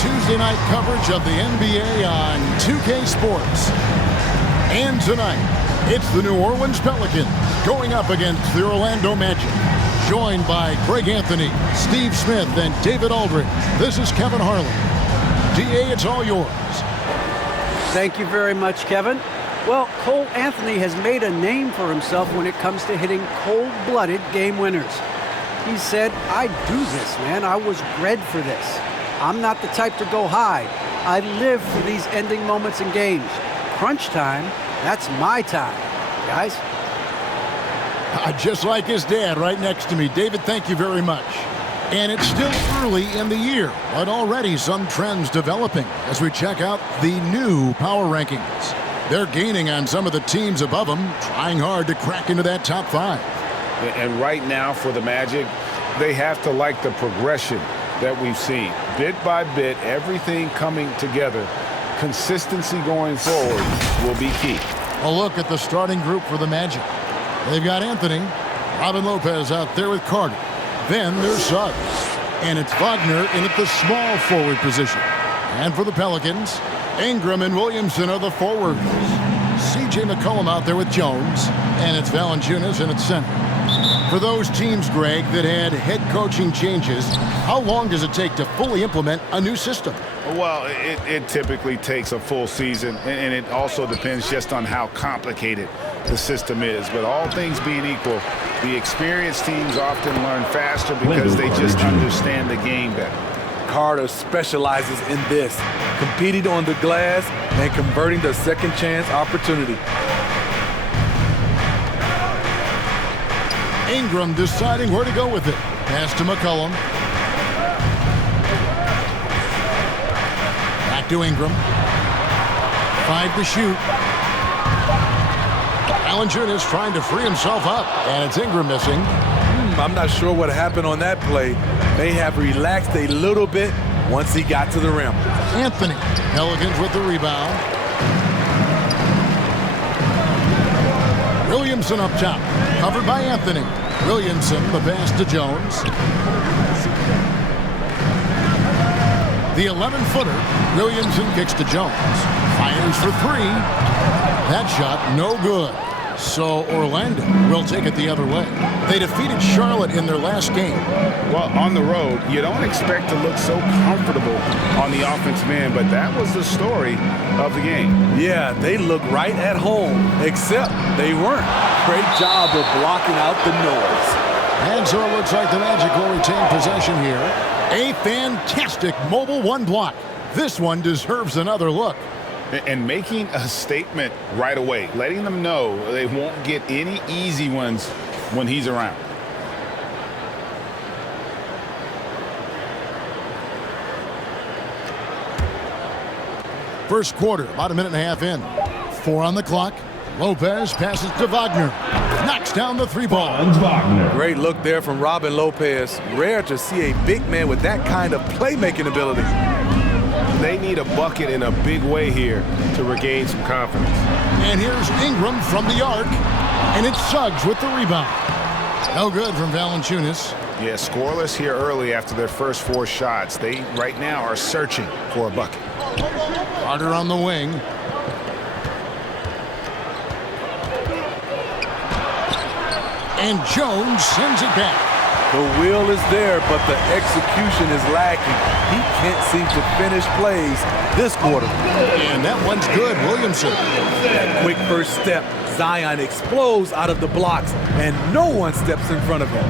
Tuesday night coverage of the NBA on 2K Sports. And tonight, it's the New Orleans Pelicans going up against the Orlando Magic. Joined by Greg Anthony, Steve Smith, and David Aldridge. This is Kevin Harlan. DA, it's all yours. Thank you very much, Kevin. Well, Cole Anthony has made a name for himself when it comes to hitting cold-blooded game winners. He said, I do this, man. I was bred for this. I'm not the type to go hide. I live for these ending moments in games. Crunch time, that's my time, guys. Just like his dad right next to me. David, thank you very much. And it's still early in the year, but already some trends developing as we check out the new power rankings. They're gaining on some of the teams above them, trying hard to crack into that top 5. And right now for the Magic, they have to like the progression that we've seen. Bit by bit, everything coming together. Consistency going forward will be key. A look at the starting group for the Magic. They've got Anthony, Robin Lopez out there with Carter. Then there's Suggs. And it's Wagner in at the small forward position. And for the Pelicans, Ingram and Williamson are the forwards. C.J. McCollum out there with Jones. And it's Valanciunas in at center. For those teams, Greg, that had head coaching changes, how long does it take to fully implement a new system? Well, it typically takes a full season, and it also depends just on how complicated the system is. But all things being equal, the experienced teams often learn faster because they just understand the game better. Carter specializes in this, competing on the glass and converting the second chance opportunity. Ingram deciding where to go with it. Pass to McCollum. Back to Ingram. 5 to shoot. Valanciunas trying to free himself up, and it's Ingram missing. I'm not sure what happened on that play. May have relaxed a little bit once he got to the rim. Anthony. Pelicans with the rebound. Williamson up top. Covered by Anthony. Williamson, the pass to Jones. The 11-footer. Williamson kicks to Jones. Fires for 3. That shot no good. So Orlando will take it the other way. They defeated Charlotte in their last game. Well, on the road, you don't expect to look so comfortable on the offensive end, but that was the story of the game. Yeah, they look right at home, except they weren't. Great job of blocking out the noise. And so it looks like the Magic will retain possession here. A fantastic mobile 1 block. This one deserves another look. And making a statement right away, letting them know they won't get any easy ones when he's around. First quarter, about a minute and a half in. 4 on the clock. Lopez passes to Wagner. Knocks down the 3-ball. Great look there from Robin Lopez. Rare to see a big man with that kind of playmaking ability. They need a bucket in a big way here to regain some confidence. And here's Ingram from the arc. And it's Suggs with the rebound. No good from Valanciunas. Yeah, scoreless here early after their first 4 shots. They right now are searching for a bucket. Carter on the wing. And Jones sends it back. The will is there, but the execution is lacking. He can't seem to finish plays this quarter. And that one's good, Williamson. That quick first step, Zion explodes out of the blocks, and no one steps in front of him.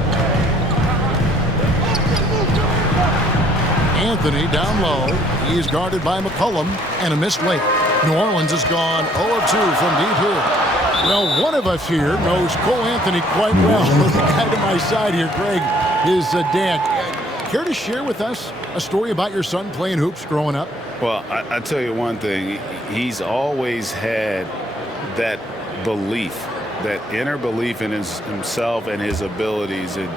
Anthony down low. He is guarded by McCollum, and a missed late. New Orleans has gone 0 of 2 from deep here. Well, one of us here knows Cole Anthony quite well. The guy to my side here, Greg, is dad. Care to share with us a story about your son playing hoops growing up? Well, I tell you one thing. He's always had that belief, that inner belief in himself and his abilities. And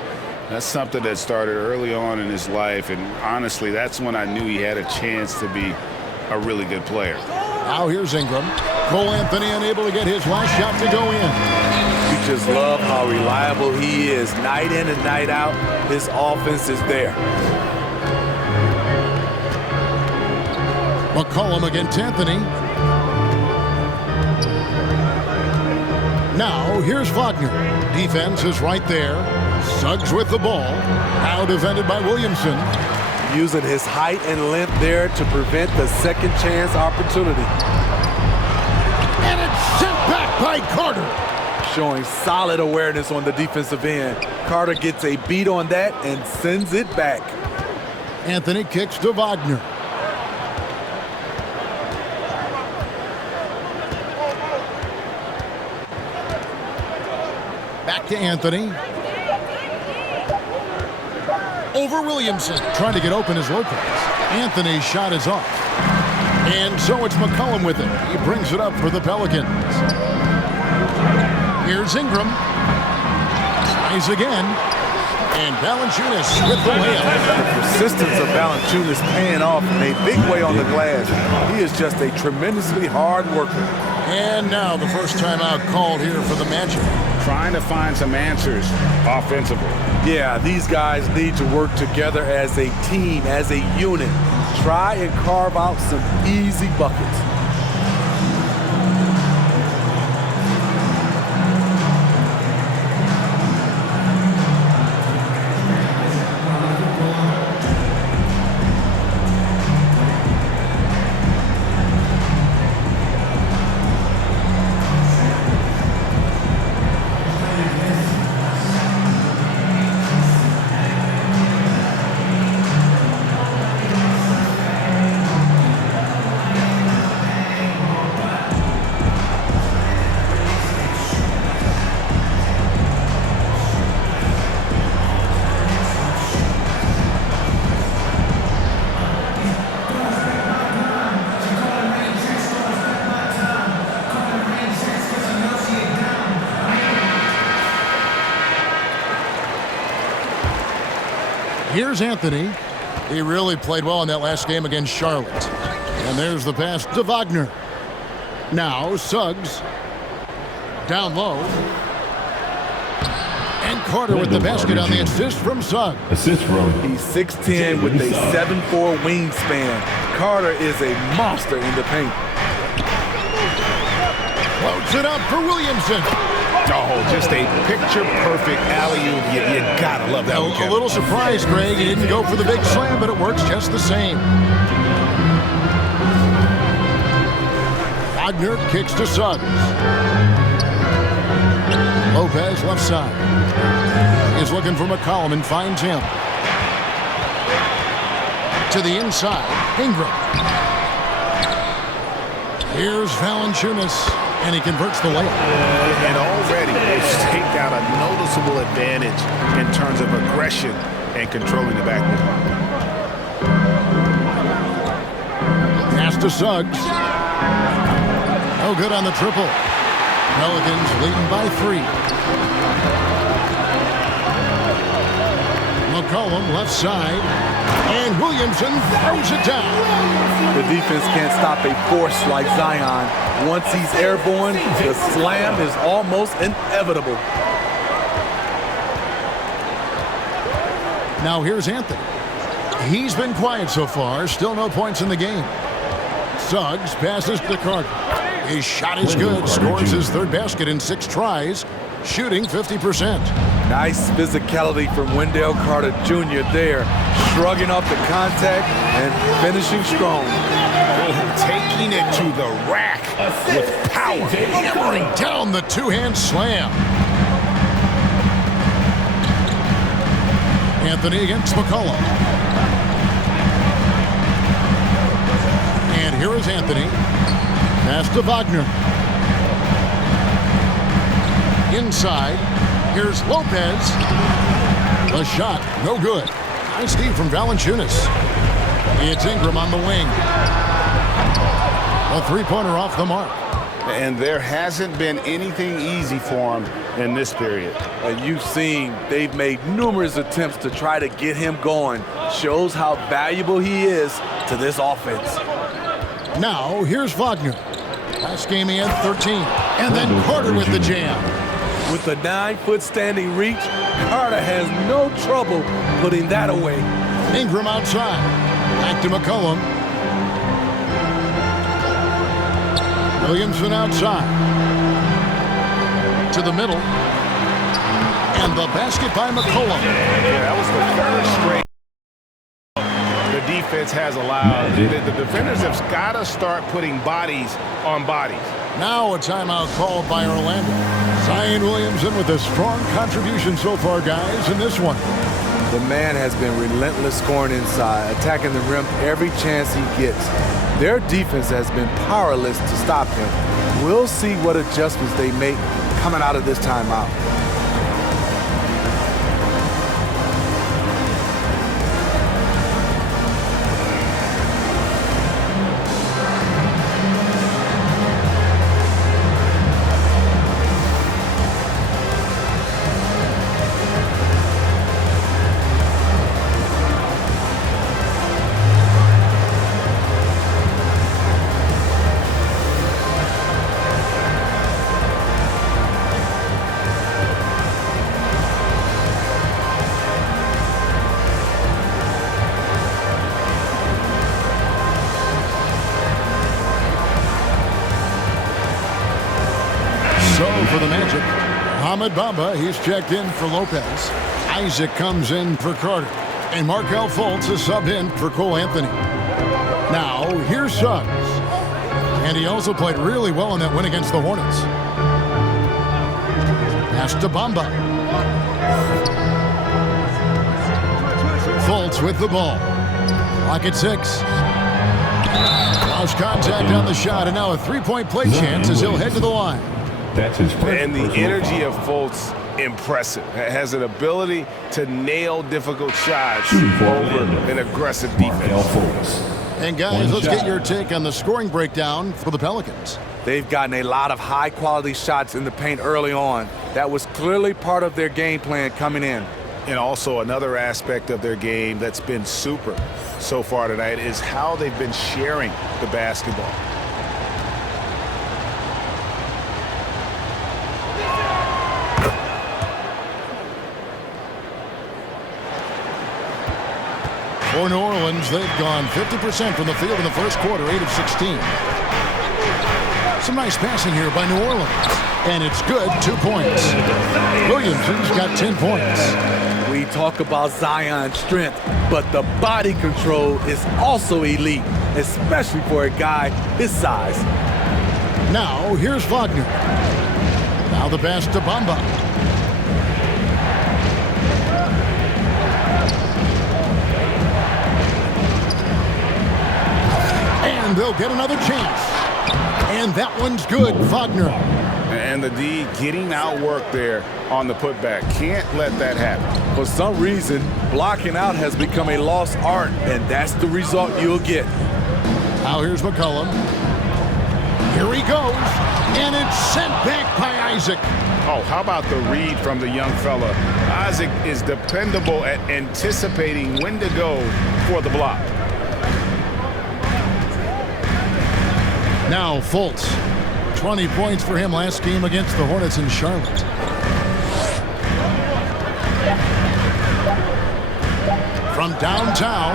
that's something that started early on in his life. And honestly, that's when I knew he had a chance to be a really good player. Now here's Ingram. Cole Anthony unable to get his last shot to go in. You just love how reliable he is. Night in and night out, his offense is there. McCollum against Anthony. Now, here's Wagner. Defense is right there. Suggs with the ball. Now defended by Williamson. Using his height and length there to prevent the second chance opportunity. And it's sent back by Carter. Showing solid awareness on the defensive end. Carter gets a beat on that and sends it back. Anthony kicks to Wagner. Back to Anthony. Over Williamson. Trying to get open is Lopez. Anthony's shot is off. And so it's McCollum with it. He brings it up for the Pelicans. Here's Ingram. Tries again. And Valanciunas with the layup. The persistence of Valanciunas paying off in a big way on the glass. He is just a tremendously hard worker. And now the first timeout called here for the Magic. Trying to find some answers offensively. Yeah, these guys need to work together as a team, as a unit. Try and carve out some easy buckets. Here's Anthony. He really played well in that last game against Charlotte. And there's the pass to Wagner. Now Suggs. Down low. And Carter with the basket on the assist from Suggs. Assist from. He's 6'10" with a 7'4" wingspan. Carter is a monster in the paint. Floats it up for Williamson. Oh, just a picture-perfect alley-oop. You gotta love that one, A Kevin. little surprise, Greg. He didn't go for the big slam, but it works just the same. Wagner kicks to Suggs. Lopez left side. Is looking for McCollum and finds him. To the inside, Ingram. Here's Valanciunas. And he converts the layup. And already it's taken out a noticeable advantage in terms of aggression and controlling the backboard. Pass to Suggs. No good on the triple. Pelicans leading by 3. McCollum left side. And Williamson throws it down. The defense can't stop a force like Zion. Once he's airborne, the slam is almost inevitable. Now here's Anthony. He's been quiet so far. Still no points in the game. Suggs passes to Carter. His shot is good. Scores his third basket in 6 tries. Shooting 50%. Nice physicality from Wendell Carter Jr. there. Shrugging off the contact and finishing strong. Taking it to the rack with power. Hammering down the two-hand slam. Anthony against McCollum. And here is Anthony. Pass to Wagner. Inside. Here's Lopez. The shot, no good. Nice D from Valanciunas. It's Ingram on the wing. A three-pointer off the mark. And there hasn't been anything easy for him in this period. You've seen they've made numerous attempts to try to get him going. Shows how valuable he is to this offense. Now, here's Wagner. Last game he had 13. And then Carter with the jam. With the 9-foot standing reach, Carter has no trouble putting that away. Ingram outside. Back to McCollum. Williamson outside. To the middle. And the basket by McCollum. Yeah, that was the third straight the defense has allowed. The defenders have got to start putting bodies on bodies. Now a timeout called by Orlando. Zion Williamson with a strong contribution so far, guys, in this one. The man has been relentless scoring inside, attacking the rim every chance he gets. Their defense has been powerless to stop him. We'll see what adjustments they make coming out of this timeout. For the Magic, Mohamed Bamba, he's checked in for Lopez. Isaac comes in for Carter. And Markelle Fultz is subbed in for Cole Anthony. Now, here's Suggs. And he also played really well in that win against the Hornets. Pass to Bamba. Fultz with the ball. Clock at 6. Lost contact on the shot, and now a three-point play chance as he'll head to the line. That's his first. And the energy of Fultz, impressive. Has an ability to nail difficult shots over an aggressive defense. And guys, let's get your take on the scoring breakdown for the Pelicans. They've gotten a lot of high-quality shots in the paint early on. That was clearly part of their game plan coming in. And also another aspect of their game that's been super so far tonight is how they've been sharing the basketball. For New Orleans, they've gone 50% from the field in the first quarter, 8 of 16. Some nice passing here by New Orleans. And it's good, 2 points. Williamson's got 10 points. We talk about Zion's strength, but the body control is also elite, especially for a guy his size. Now, here's Wagner. Now the pass to Bamba. And they'll get another chance. And that one's good, Wagner. And the D getting outworked there on the putback. Can't let that happen. For some reason, blocking out has become a lost art, and that's the result you'll get. Now here's McCollum. Here he goes. And it's sent back by Isaac. Oh, how about the read from the young fella? Isaac is dependable at anticipating when to go for the block. Now Fultz. 20 points for him last game against the Hornets in Charlotte. From downtown.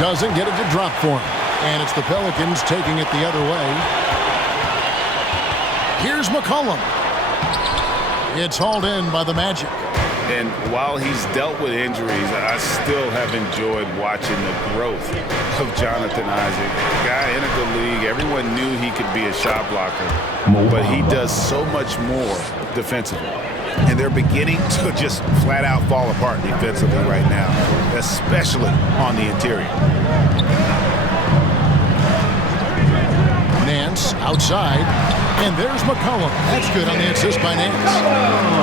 Doesn't get it to drop for him. And it's the Pelicans taking it the other way. Here's McCollum. It's hauled in by the Magic. And while he's dealt with injuries, I still have enjoyed watching the growth of Jonathan Isaac. Guy entered the league. Everyone knew he could be a shot blocker, but he does so much more defensively. And they're beginning to just flat out fall apart defensively right now, especially on the interior. Nance outside. And there's McCollum. That's good on the assist by Nance.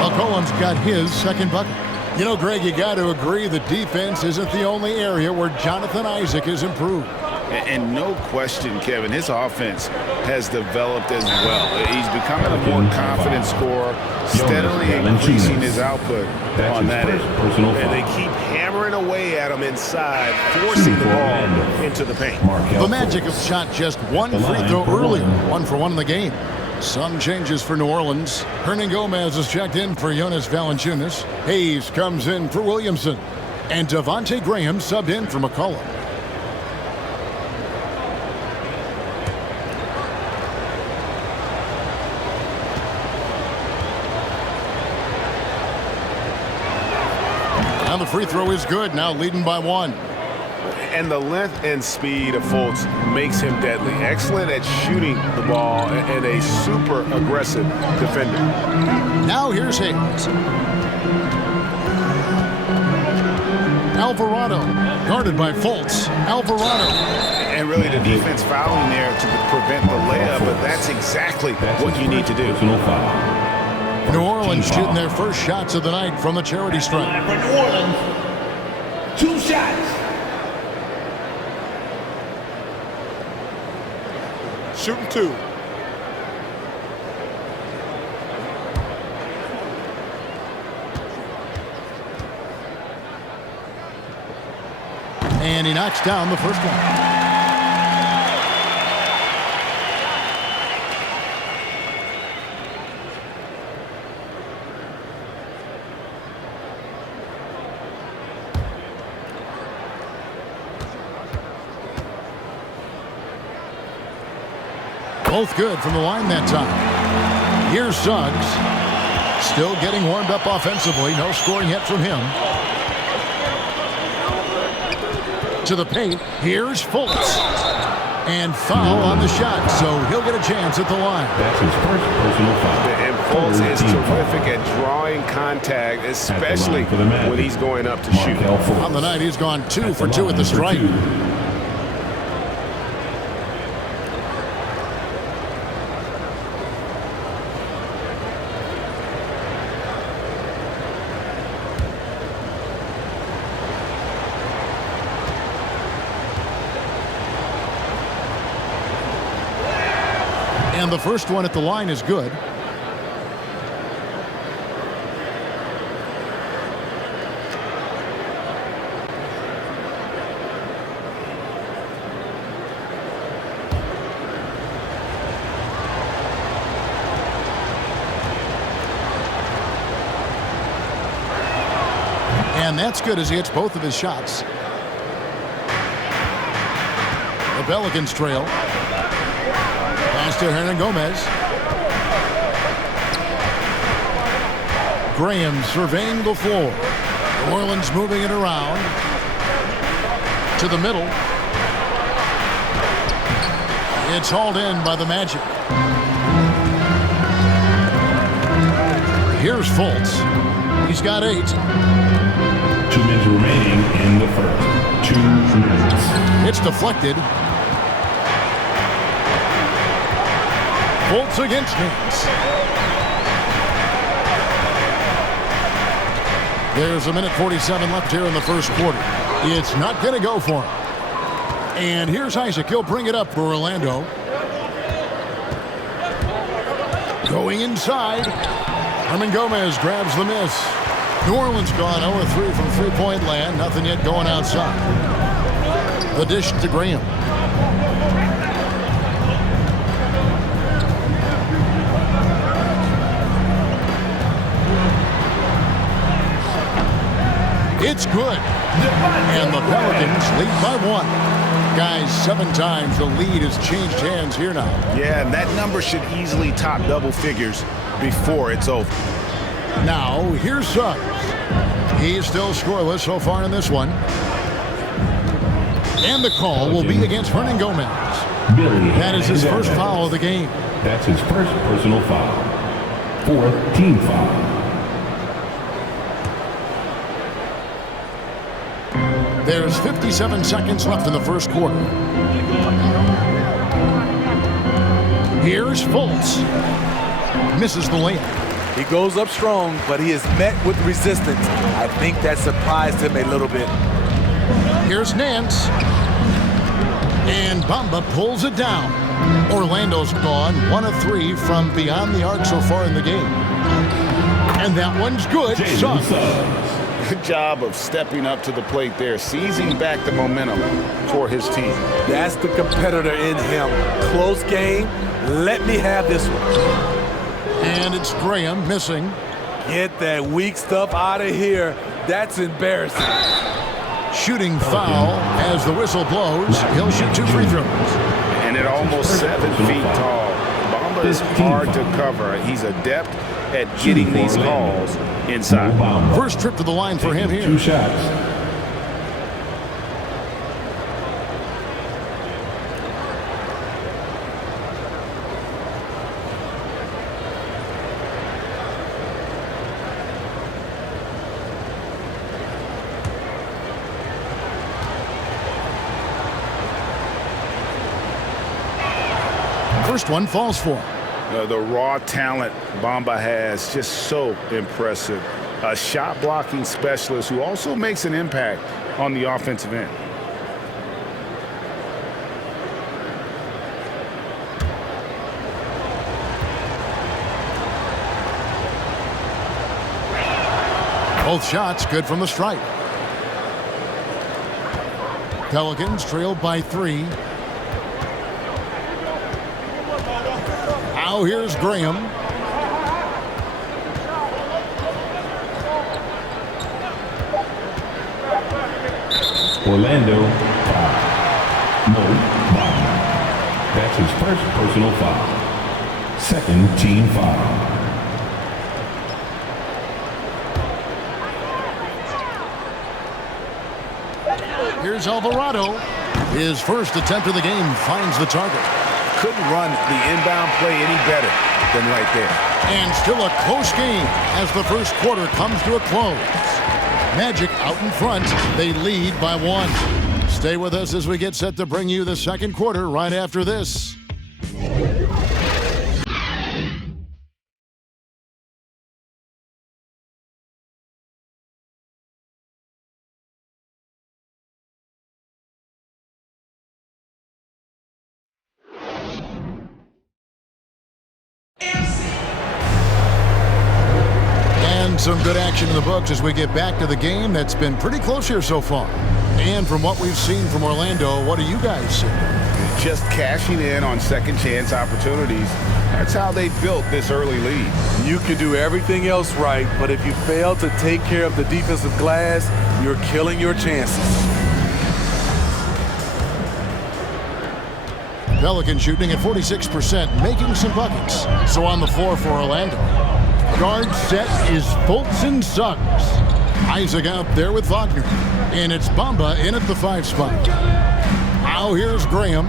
McCollum's got his second bucket. You know, Greg, you got to agree the defense isn't the only area where Jonathan Isaac has improved. And no question, Kevin, his offense has developed as well. He's becoming a more confident scorer, steadily increasing his output on that end. And they keep hammering away at him inside, forcing the ball into the paint. The Magic have shot just one free throw earlier, 1 for 1 in the game. Some changes for New Orleans. Hernan Gomez is checked in for Jonas Valanciunas. Hayes comes in for Williamson. And Devontae Graham subbed in for McCollum. And the free throw is good, now leading by 1. And the length and speed of Fultz makes him deadly. Excellent at shooting the ball and a super aggressive defender. Now here's Hayes. Alvarado, guarded by Fultz. Alvarado. And really the defense fouling there to prevent the layup, but that's exactly what you need to do. New Orleans shooting their first shots of the night from the charity stripe. For New Orleans, 2 shots. Shooting 2. And he knocks down the first one. Both good from the line that time. Here's Suggs. Still getting warmed up offensively. No scoring yet from him. To the paint. Here's Fultz. And foul on the shot, so he'll get a chance at the line. That's his first personal foul. And Fultz is terrific at drawing contact, especially when he's going up to shoot. On the night, he's gone 2 for 2 at the stripe. And the first one at the line is good. And that's good as he hits both of his shots. The Pelicans trail. Pass to Hernan Gomez. Graham surveying the floor. New Orleans moving it around. To the middle. It's hauled in by the Magic. Here's Fultz. He's got 8. 2 minutes remaining in the first. 2 minutes. It's deflected. Fultz against Nance. There's 1:47 left here in the first quarter. It's not going to go for him. And here's Isaac. He'll bring it up for Orlando. Going inside. Hernan Gomez grabs the miss. New Orleans gone 0-3 from three-point land. Nothing yet going outside. The dish to Graham. It's good. And the Pelicans lead by 1. Guys, 7 times the lead has changed hands here now. Yeah, and that number should easily top double figures before it's over. Now, here's Suggs. He's still scoreless so far in this one. And the call will be against Hernan Gomez. That is his first foul of the game. That's his first personal foul. 4th team foul. There's 57 seconds left in the first quarter. Here's Fultz. Misses the layup. He goes up strong, but he is met with resistance. I think that surprised him a little bit. Here's Nance. And Bamba pulls it down. Orlando's gone 1 of 3 from beyond the arc so far in the game. And that one's good. Suggs. Good job of stepping up to the plate there, seizing back the momentum for his team. That's the competitor in him. Close game. Let me have this one. And it's Graham missing. Get that weak stuff out of here. That's embarrassing. Shooting foul as the whistle blows. He'll shoot 2 free throws. And at almost 7 feet tall, Bamba is hard to cover. He's adept at getting these calls inside. First trip to the line for him here. 2 shots. First one falls for him. The raw talent Bamba has, just so impressive. A shot blocking specialist who also makes an impact on the offensive end. Both shots good from the stripe. Pelicans trailed by 3. Now here's Graham. Orlando foul. No Wagner. That's his first personal foul. Second team foul. Here's Alvarado. His first attempt of the game finds the target. Couldn't run the inbound play any better than right there. And still a close game as the first quarter comes to a close. Magic out in front. They lead by 1. Stay with us as we get set to bring you the second quarter right after this. Some good action in the books as we get back to the game that's been pretty close here so far. And from what we've seen from Orlando, what do you guys see? Just cashing in on second chance opportunities. That's how they built this early lead. You can do everything else right, but if you fail to take care of the defensive glass, you're killing your chances. Pelicans shooting at 46%, making some buckets. So on the floor for Orlando. Guard set is Fultz and Suggs. Isaac out there with Wagner. And it's Bamba in at the 5 spot. Now here's Graham.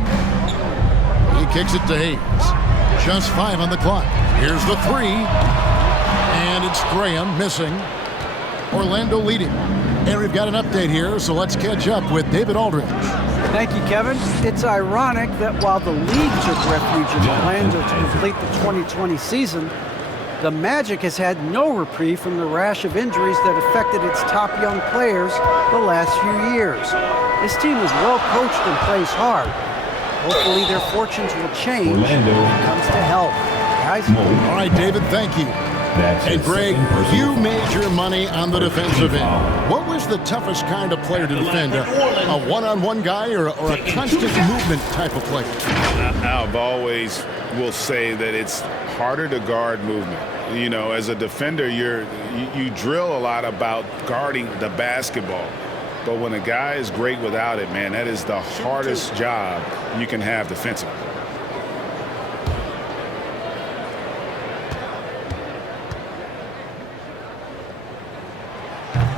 He kicks it to Hayes. Just 5 on the clock. Here's the 3. And it's Graham missing. Orlando leading. And we've got an update here, so let's catch up with David Aldridge. Thank you, Kevin. It's ironic that while the league took refuge in Orlando to complete the 2020 season, the Magic has had no reprieve from the rash of injuries that affected its top young players the last few years. This team is well coached and plays hard. Hopefully their fortunes will change when it comes to health. Guys? All right, David, thank you. And Greg, you made your money on the defensive end. What was the toughest kind of player to defend? A one-on-one guy or a constant movement type of player? I've always will say that it's harder to guard movement. You know, as a defender, you drill a lot about guarding the basketball. But when a guy is great without it, man, that is the hardest job you can have defensively.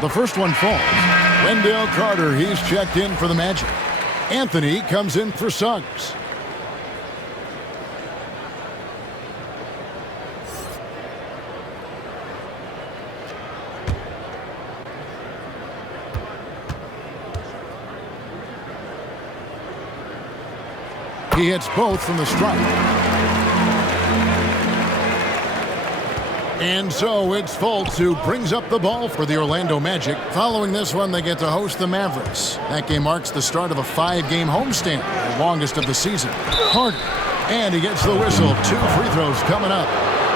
The first one falls. Wendell Carter, he's checked in for the Magic. Anthony comes in for Suggs. He hits both from the stripe. And so it's Fultz who brings up the ball for the Orlando Magic. Following this one, they get to host the Mavericks. That game marks the start of a 5-game homestand, the longest of the season. Carter, and he gets the whistle. 2 free throws coming up.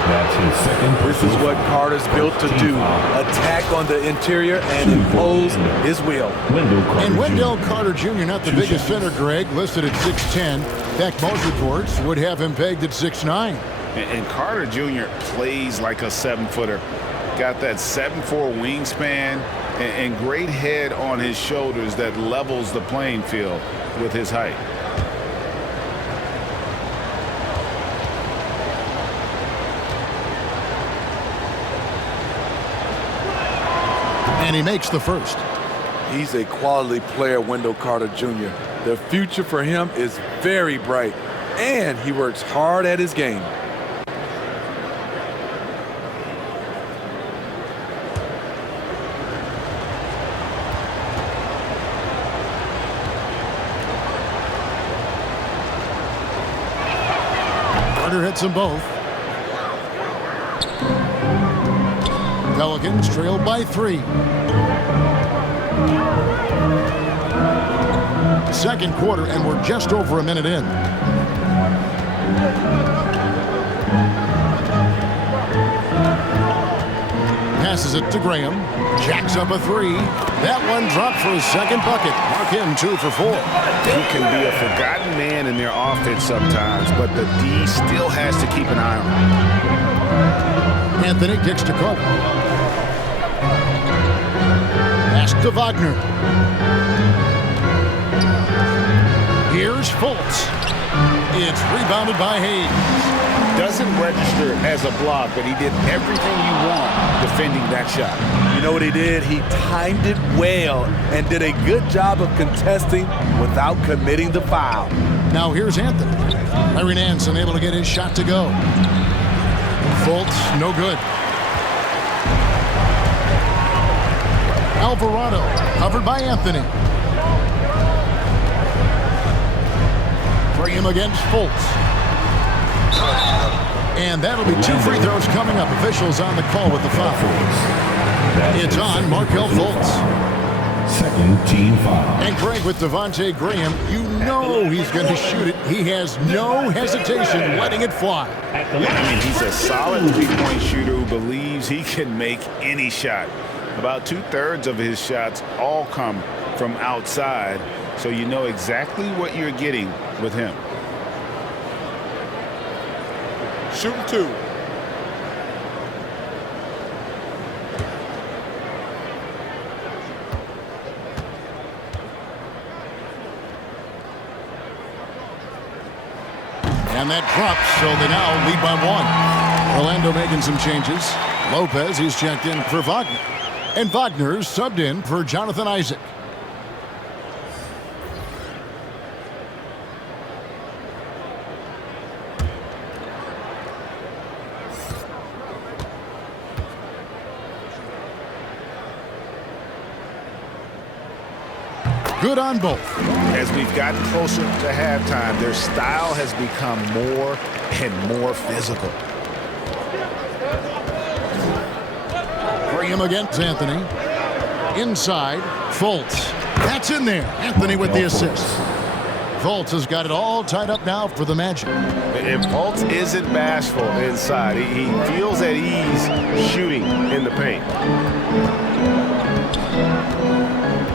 That's his second. This is what Carter's built to do. Attack on the interior and impose his will. And Wendell Carter Jr., not the biggest center, Greg, listed at 6'10". In fact, most reports would have him pegged at 6'9". And Carter Jr. plays like a 7-footer. Got that 7'4" wingspan and great head on his shoulders that levels the playing field with his height. And he makes the first. He's a quality player, Wendell Carter Jr. The future for him is very bright, and he works hard at his game. Carter hits them both. Pelicans trail by 3. Second quarter, and we're just over a minute in. Passes it to Graham. Jacks up a 3. That one dropped for his second bucket. Mark him 2 for 4. He can be a forgotten man in their offense sometimes, but the D still has to keep an eye on him. Anthony kicks to Carter. Pass to Wagner. Here's Fultz. It's rebounded by Hayes. Doesn't register as a block, but he did everything you want defending that shot. You know what he did? He timed it well and did a good job of contesting without committing the foul. Now here's Anthony. Larry Nance unable to get his shot to go. Fultz, no good. Alvarado, covered by Anthony. Graham against Fultz. And that'll be 2 free throws coming up. Officials on the call with the foul. It's on Markelle Fultz. Second team foul. And Craig with Devontae Graham, you know he's going to shoot it. He has no hesitation letting it fly. I mean, he's a solid three-point shooter who believes he can make any shot. About 2/3 of his shots all come from outside, so you know exactly what you're getting with him. Shooting 2. And that drops, so they now lead by 1. Orlando making some changes. Lopez, he's checked in for Wagner. And Wagner's subbed in for Jonathan Isaac. Good on both. As we've gotten closer to halftime, their style has become more and more physical. Graham against Anthony. Inside, Fultz. That's in there. Anthony with the assist. Fultz has got it all tied up now for the Magic. And Fultz isn't bashful inside. He feels at ease shooting in the paint.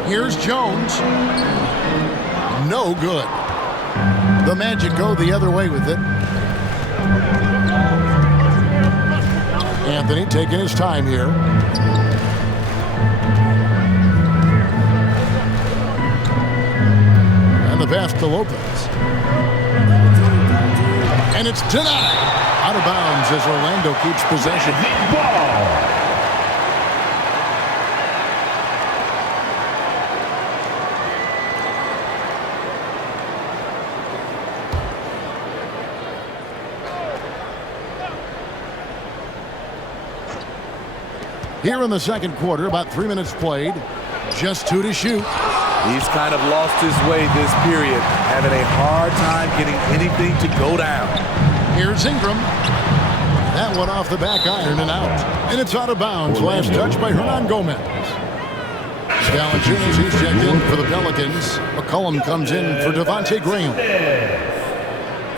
Here's Jones. No good. The Magic go the other way with it. Anthony taking his time here. And the pass to Lopez. And it's denied. Out of bounds as Orlando keeps possession. Ball. Here in the second quarter, about 3 minutes played. Just 2 to shoot. He's kind of lost his way this period, having a hard time getting anything to go down. Here's Ingram. That one off the back iron and out. And it's out of bounds. Last touch by Hernan Gomez. Valanciunas, he's checked in for the Pelicans. McCollum comes in for Devontae Graham.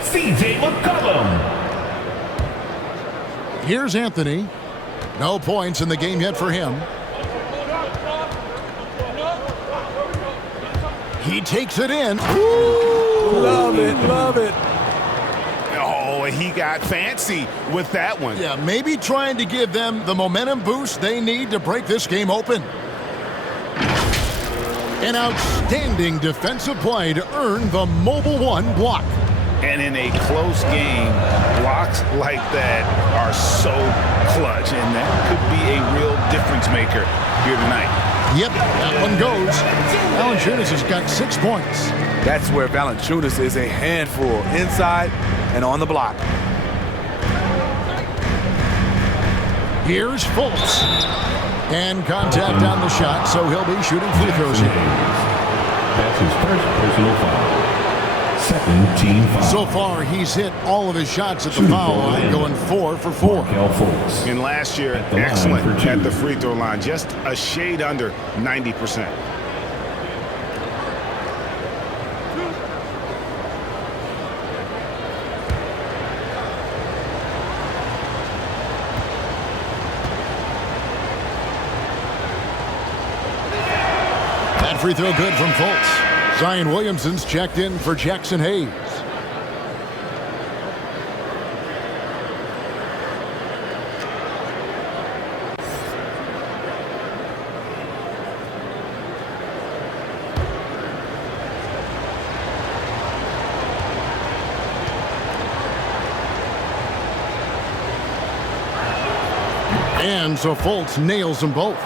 C.J. McCollum. Here's Anthony. No points in the game yet for him. He takes it in. Ooh, love it, love it. Oh, he got fancy with that one. Yeah, maybe trying to give them the momentum boost they need to break this game open. An outstanding defensive play to earn the Mobile One block. And in a close game, blocks like that are so clutch, and that could be a real difference maker here tonight. Yep, that one goes. Valanciunas has got 6 points. That's where Valanciunas is a handful, inside and on the block. Here's Fultz. And contact on the shot, so he'll be shooting free throws here. That's his first personal foul. Second team foul. So far, he's hit all of his shots at the foul line, going 4 for 4. And last year, excellent at the free throw line, just a shade under 90%. That free throw good from Fultz. Zion Williamson's checked in for Jackson Hayes. And so Fultz nails them both.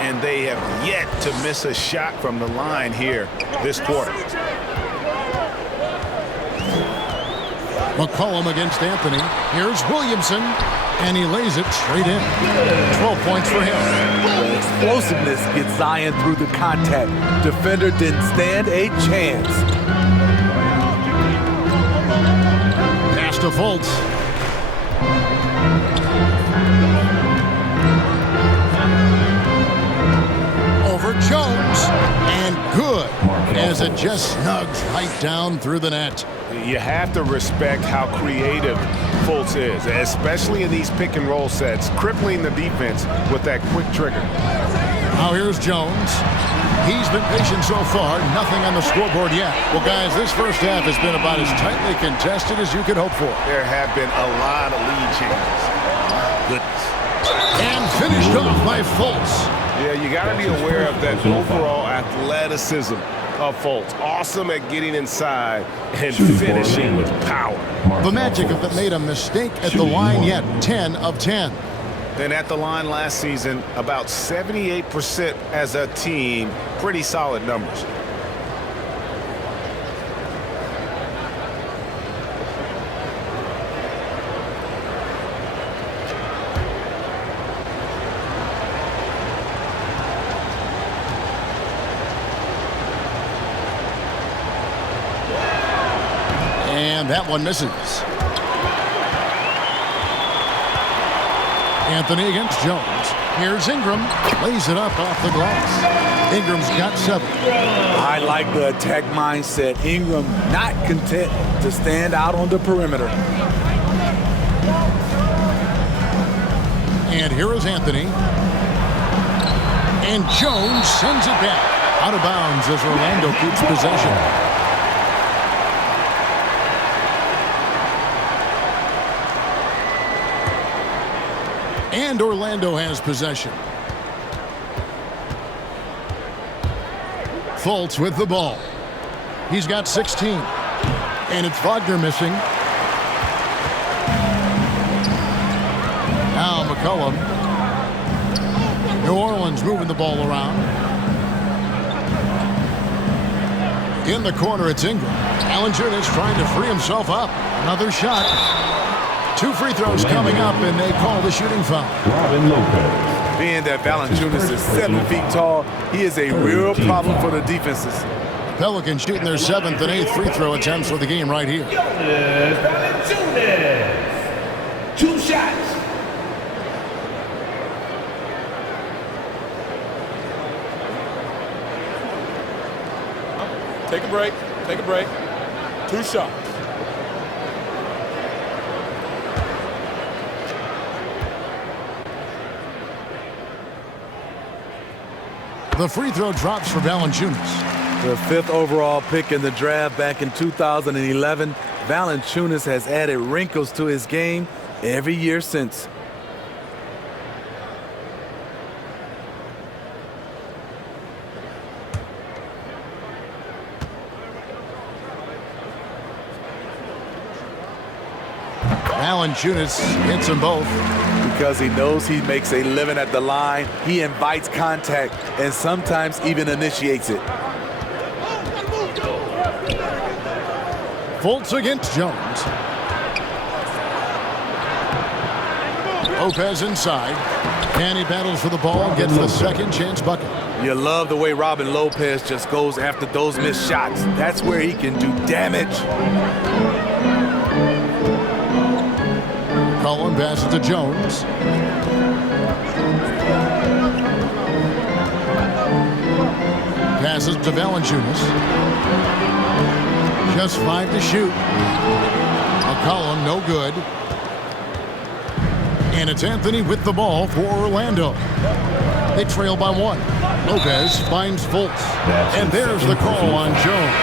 And they have yet to miss a shot from the line here this quarter. McCollum against Anthony. Here's Williamson, and he lays it straight in. 12 points for him. The explosiveness gets Zion through the contact. Defender didn't stand a chance. Pass to Fultz. Over Jones, and good, as it just snugs right down through the net. You have to respect how creative Fultz is, especially in these pick and roll sets, crippling the defense with that quick trigger. Now here's Jones. He's been patient so far, nothing on the scoreboard yet. Well, guys, this first half has been about as tightly contested as you could hope for. There have been a lot of lead changes. Goodness. And finished off by Fultz. Yeah, you got to be aware of that overall athleticism of Fultz. Awesome at getting inside and finishing with power. The Magic have made a mistake at the line yet, 10 of 10. Then at the line last season, about 78% as a team. Pretty solid numbers. And that one misses. Anthony against Jones. Here's Ingram. Lays it up off the glass. Ingram's got 7. I like the attack mindset. Ingram not content to stand out on the perimeter. And here is Anthony. And Jones sends it back. Out of bounds as Orlando keeps possession. And Orlando has possession. Fultz with the ball. He's got 16. And it's Wagner missing. Now McCollum. New Orleans moving the ball around. In the corner, it's Ingram. Valanciunas trying to free himself up. Another shot. 2 free throws coming up, and they call the shooting foul. Being that Valanciunas is 7 feet tall, he is a real problem for the defenses. Pelicans shooting their 7th and 8th free throw attempts for the game right here. Valanciunas. 2 shots. Take a break. Take a break. 2 shots. The free throw drops for Valanciunas. The 5th overall pick in the draft back in 2011, Valanciunas has added wrinkles to his game every year since. Valanciunas hits them both. because he knows he makes a living at the line. He invites contact and sometimes even initiates it. Fultz against Jones. Lopez inside. And he battles for the ball and gets the second chance bucket. You love the way Robin Lopez just goes after those missed shots. That's where he can do damage. Cullen passes to Jones. Passes to Valanciunas. Just 5 to shoot. McCollum, no good. And it's Anthony with the ball for Orlando. They trail by 1. Lopez finds Fultz. And there's the call on Jones.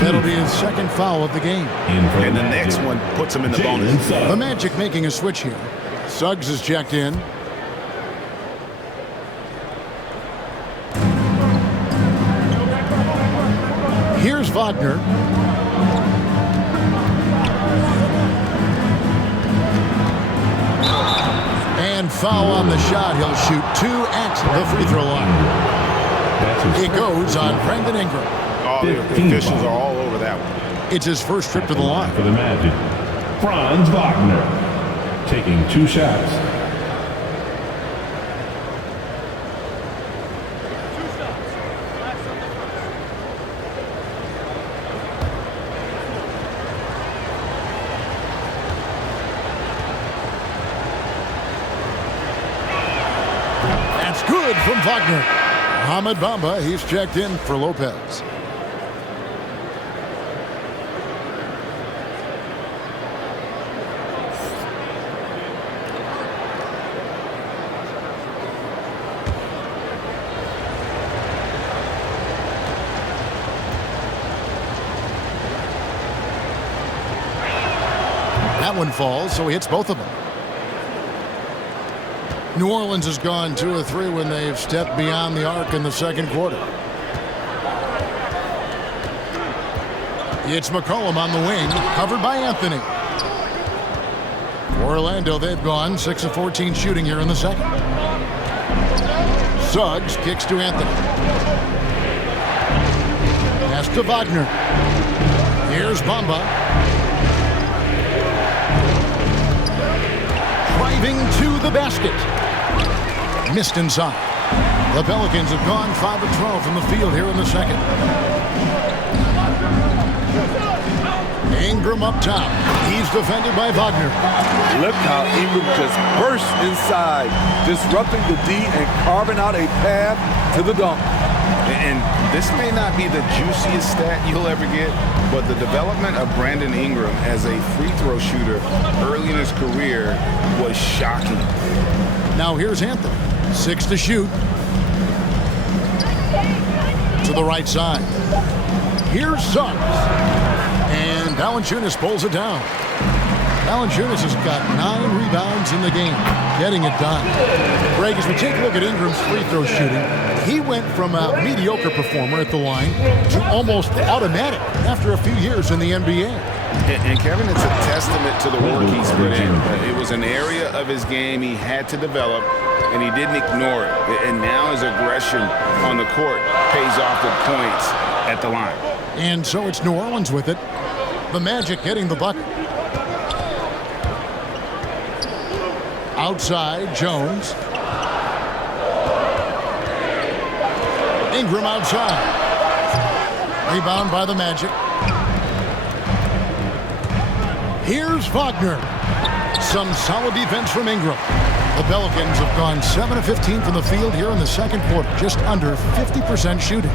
That'll be his second foul of the game. And the next one puts him in the bonus. The Magic making a switch here. Suggs is checked in. Here's Wagner. And foul on the shot. He'll shoot 2 at the free throw line. It goes on Brandon Ingram. Oh, the officials are all over that one. It's his first trip to the line. For the Magic, Franz Wagner taking 2 shots. That's good from Wagner. Mohamed Bamba, he's checked in for Lopez. That one falls, so he hits both of them. New Orleans has gone 2 of 3 when they've stepped beyond the arc in the second quarter. It's McCollum on the wing, covered by Anthony. Orlando, they've gone 6 of 14 shooting here in the second. Suggs kicks to Anthony. Pass to Wagner. Here's Bamba. Driving to the basket. Missed inside. The Pelicans have gone 5 of 12 from the field here in the second. Ingram up top. He's defended by Wagner. Look how Ingram just bursts inside, disrupting the D and carving out a path to the dunk. And this may not be the juiciest stat you'll ever get, but the development of Brandon Ingram as a free throw shooter early in his career was shocking. Now here's Anthony. 6 to shoot. To the right side. Here's Suggs. And Valanciunas pulls it down. Valanciunas has got 9 rebounds in the game, getting it done. Greg, as we take a look at Ingram's free throw shooting, he went from a mediocre performer at the line to almost automatic after a few years in the NBA. And Kevin, it's a testament to the work he's put in. It was an area of his game he had to develop, and he didn't ignore it. And now his aggression on the court pays off with points at the line. And so it's New Orleans with it. The Magic getting the bucket. Outside, Jones. Ingram outside. Rebound by the Magic. Here's Wagner. Some solid defense from Ingram. The Pelicans have gone 7 of 15 from the field here in the second quarter, just under 50% shooting.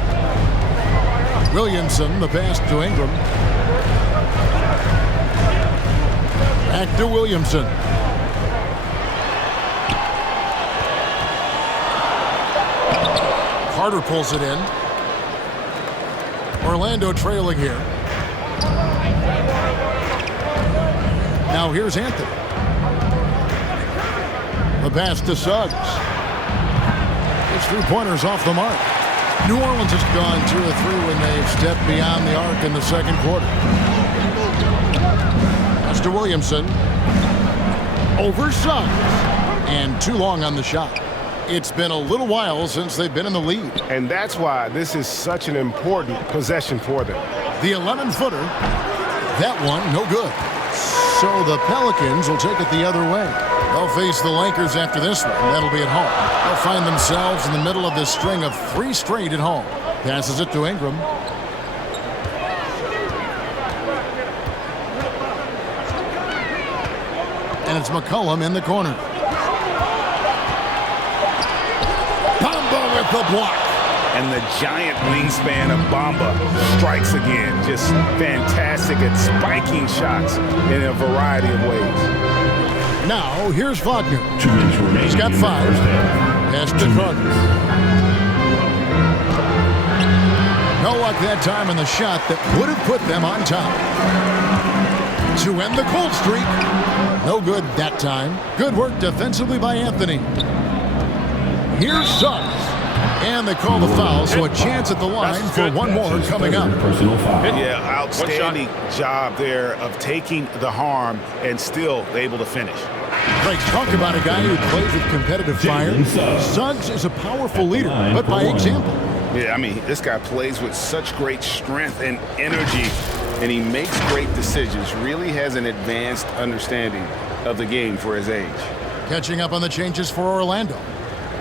Williamson, the pass to Ingram. Back to Williamson. Carter pulls it in. Orlando trailing here. Now here's Anthony. The pass to Suggs. His 3-pointers off the mark. New Orleans has gone 2 of 3 when they've stepped beyond the arc in the second quarter. That's to Williamson. over Suggs. And too long on the shot. It's been a little while since they've been in the lead. And that's why this is such an important possession for them. The 11-footer, that one no good. So the Pelicans will take it the other way. They'll face the Lakers after this one. That'll be at home. They'll find themselves in the middle of this string of 3 straight at home. Passes it to Ingram. And it's McCollum in the corner. Bamba with the block. And the giant wingspan of Bamba strikes again. Just fantastic at spiking shots in a variety of ways. Now, here's Wagner. 2 minutes remaining. He's got 5. Pass to Carter. No luck that time on the shot that would have put them on top. To end the cold streak. No good that time. Good work defensively by Anthony. Here's Suggs. And they call the foul, so a chance at the line for one more coming up. Personal foul. Yeah, outstanding job there of taking the harm and still able to finish. Let's talk about a guy who plays with competitive fire. Suggs is a powerful leader, but by example. Yeah, I mean, this guy plays with such great strength and energy, and he makes great decisions. Really has an advanced understanding of the game for his age. Catching up on the changes for Orlando.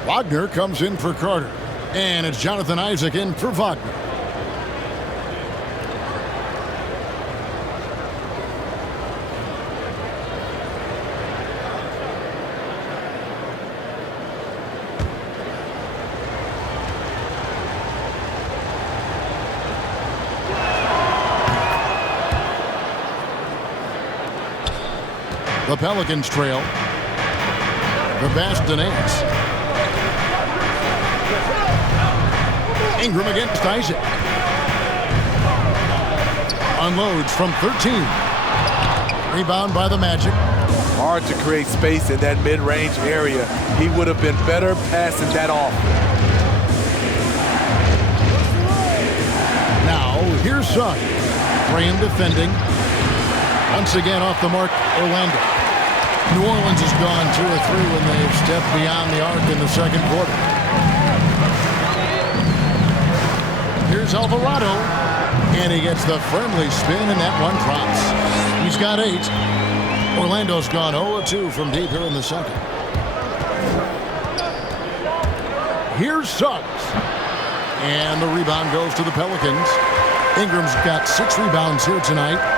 Wagner comes in for Carter. And it's Jonathan Isaac in for Wagner. The Pelicans trail. The Bastonets. Ingram against Isaac. Unloads from 13. Rebound by the Magic. Hard to create space in that mid-range area. He would have been better passing that off. Now, here's Suggs. Graham defending. Once again off the mark, Orlando. New Orleans has gone 2 or 3 when they've stepped beyond the arc in the second quarter. Here's Alvarado, and he gets the friendly spin, and that one drops. He's got 8. Orlando's gone 0-2 from deep here in the second. Here's Suggs, and the rebound goes to the Pelicans. Ingram's got 6 rebounds here tonight.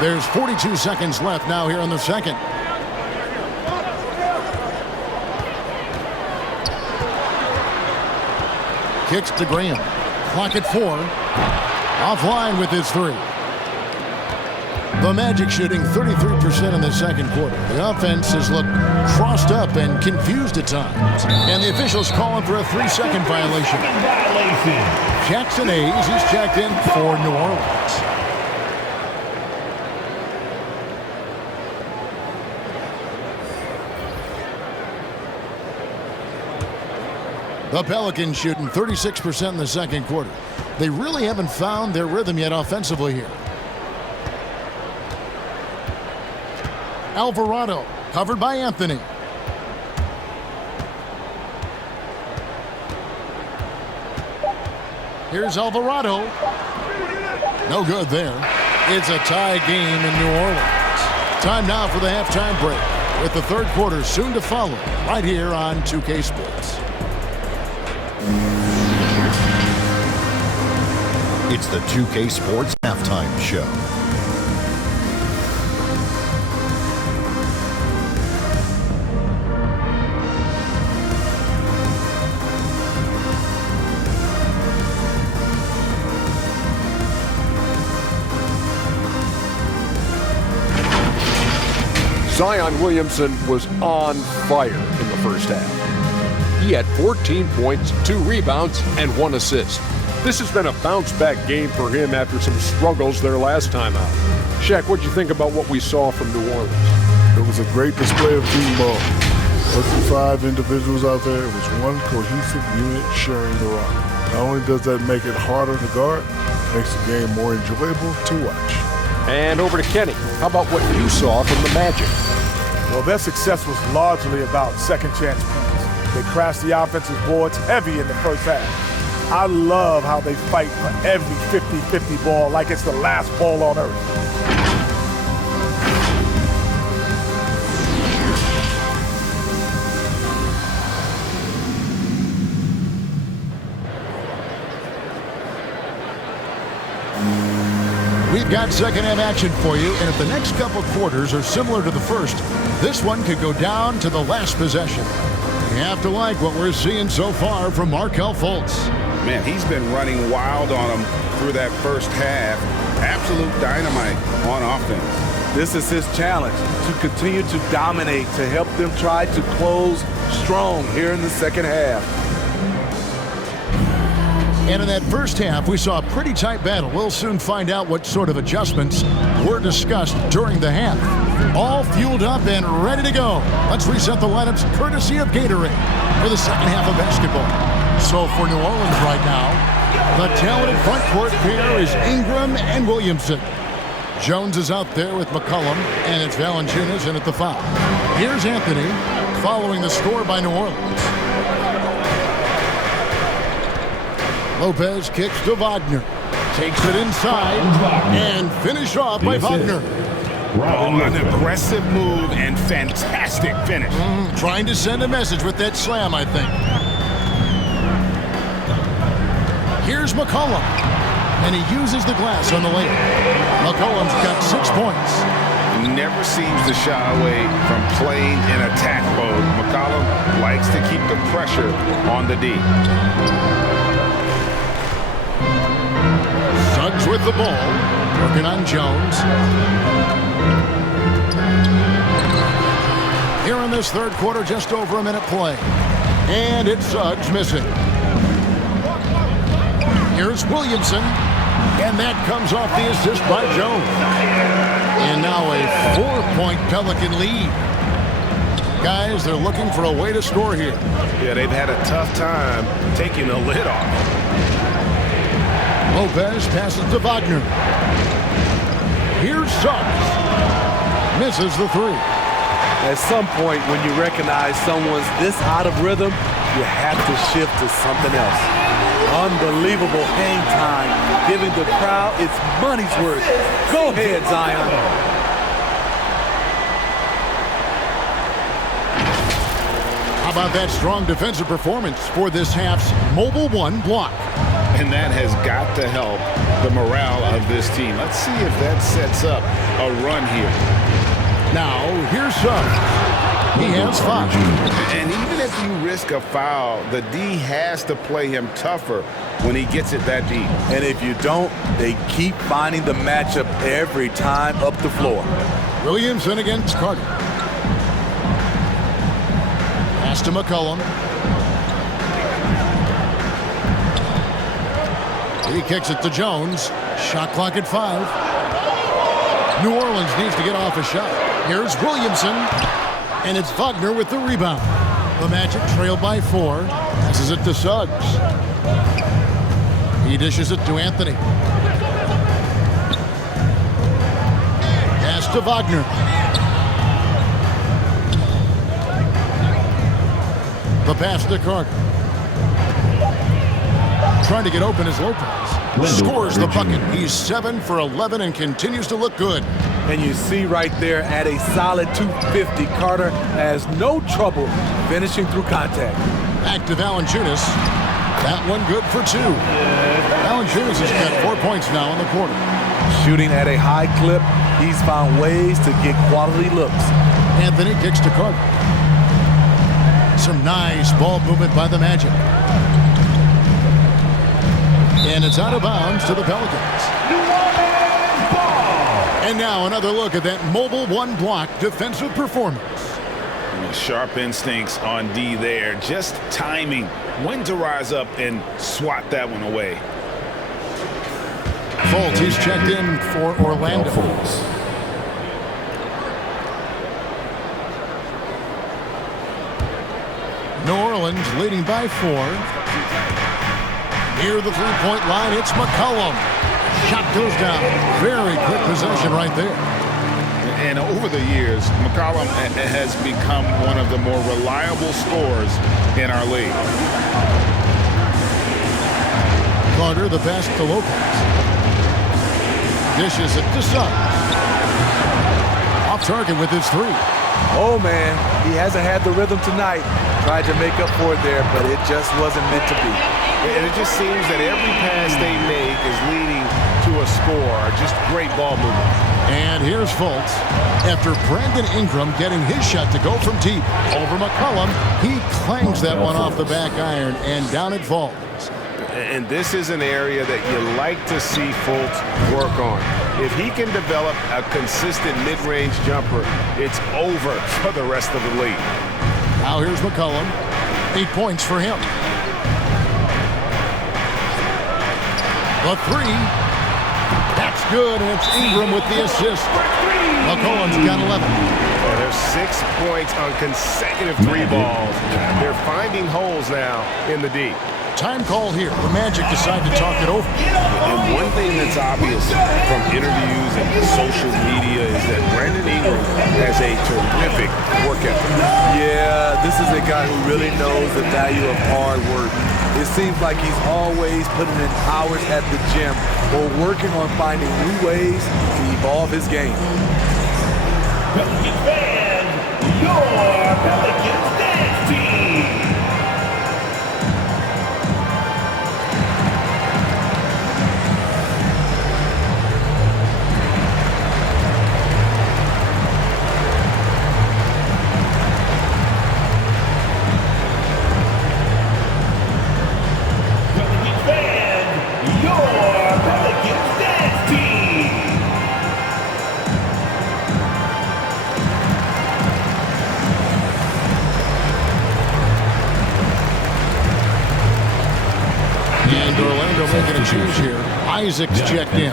There's 42 seconds left now here in the second. Kicks to Graham. Clock at 4. Offline with his 3. The Magic shooting 33% in the second quarter. The offense has looked crossed up and confused at times. And the officials calling for a 3-second violation. Jackson Hayes, he's checked in for New Orleans. The Pelicans shooting 36% in the second quarter. They really haven't found their rhythm yet offensively here. Alvarado, covered by Anthony. Here's Alvarado. No good there. It's a tie game in New Orleans. Time now for the halftime break, with the third quarter soon to follow, right here on 2K Sports. It's the 2K Sports Halftime Show. Zion Williamson was on fire in the first half. He had 14 points, 2 rebounds, and 1 assist. This has been a bounce-back game for him after some struggles their last time out. Shaq, what'd you think about what we saw from New Orleans? It was a great display of team ball. Wasn't 5 individuals out there. It was one cohesive unit sharing the rock. Not only does that make it harder to guard, it makes the game more enjoyable to watch. And over to Kenny. How about what you saw from the Magic? Well, their success was largely about second chance points. They crashed the offensive boards heavy in the first half. I love how they fight for every 50-50 ball like it's the last ball on earth. We've got second half action for you, and if the next couple quarters are similar to the first, this one could go down to the last possession. You have to like what we're seeing so far from Markelle Fultz. Man, he's been running wild on them through that first half. Absolute dynamite on offense. This is his challenge, to continue to dominate, to help them try to close strong here in the second half. And in that first half, we saw a pretty tight battle. We'll soon find out what sort of adjustments were discussed during the half. All fueled up and ready to go. Let's reset the lineups courtesy of Gatorade for the second half of basketball. So for New Orleans right now, the talented front court pair is Ingram and Williamson. Jones is out there with McCollum, and it's Valanciunas in at the 5. Here's Anthony following the score by New Orleans. Lopez kicks to Wagner. Takes it inside and finished off by Wagner. An aggressive move and fantastic finish. Trying to send a message with that slam, I think. Here's McCollum. And he uses the glass on the layup. McCollum's got 6 points. Never seems to shy away from playing in attack mode. McCollum likes to keep the pressure on the D. Suggs with the ball, working on Jones. Here in this third quarter, just over a minute play. And it's Suggs missing. Here's Williamson, and that comes off the assist by Jones. And now a 4-point Pelican lead. Guys, they're looking for a way to score here. Yeah, they've had a tough time taking the lid off. Lopez passes to Wagner. Here's Suggs. Misses the 3. At some point, when you recognize someone's this out of rhythm, you have to shift to something else. Unbelievable hang time, giving the crowd its money's worth. Go ahead, Zion. How about that strong defensive performance for this half's Mobile 1 block? And that has got to help the morale of this team. Let's see if that sets up a run here. Now, here's Suggs. He has 5. And even if you risk a foul, the D has to play him tougher when he gets it that deep. And if you don't, they keep finding the matchup every time up the floor. Williamson against Carter. Pass to McCollum. He kicks it to Jones. Shot clock at 5. New Orleans needs to get off a shot. Here's Williamson. And it's Wagner with the rebound. The Magic trail by 4. Passes it to Suggs. He dishes it to Anthony. Pass to Wagner. The pass to Carter. Trying to get open is Lopez. Scores the bucket. He's 7 for 11 and continues to look good. And you see right there at a solid 250, Carter has no trouble finishing through contact. Back to Valanciunas. That one good for 2. Valanciunas has got 4 points now in the quarter. Shooting at a high clip, he's found ways to get quality looks. Anthony kicks to Carter. Some nice ball movement by the Magic. And it's out of bounds to the Pelicans. And now another look at that Mobile 1 block defensive performance. Sharp instincts on D there. Just timing when to rise up and swat that one away. Fultz, he's checked in for Orlando. New Orleans leading by 4. Near the 3-point line, it's McCollum. Shot goes down. Very quick possession right there. And over the years, McCollum has become one of the more reliable scorers in our league. Carter, the pass to Lopez. Dishes it to Suggs. Off target with his three. Oh, man, he hasn't had the rhythm tonight. Tried to make up for it there, but it just wasn't meant to be. And it just seems that every pass they make is leading to a score. Just great ball movement. And here's Fultz. After Brandon Ingram getting his shot to go from deep over McCollum, he clangs that one off the back iron, and down it falls. And this is an area that you like to see Fultz work on. If he can develop a consistent mid-range jumper, it's over for the rest of the league. Now here's McCollum. 8 points for him. The three. That's good, and it's Ingram with the assist. McCollum's got 11. There's 6 points on consecutive three balls. They're finding holes now in the D. Time call here. The Magic decide to talk it over. And one thing that's obvious from interviews and social media is that Brandon Ingram has a terrific work ethic. Yeah, this is a guy who really knows the value of hard work. It seems like he's always putting in hours at the gym or working on finding new ways to evolve his game. Pelicans fans, your Pelicans dance team. Making a change here. Isaac's checked in.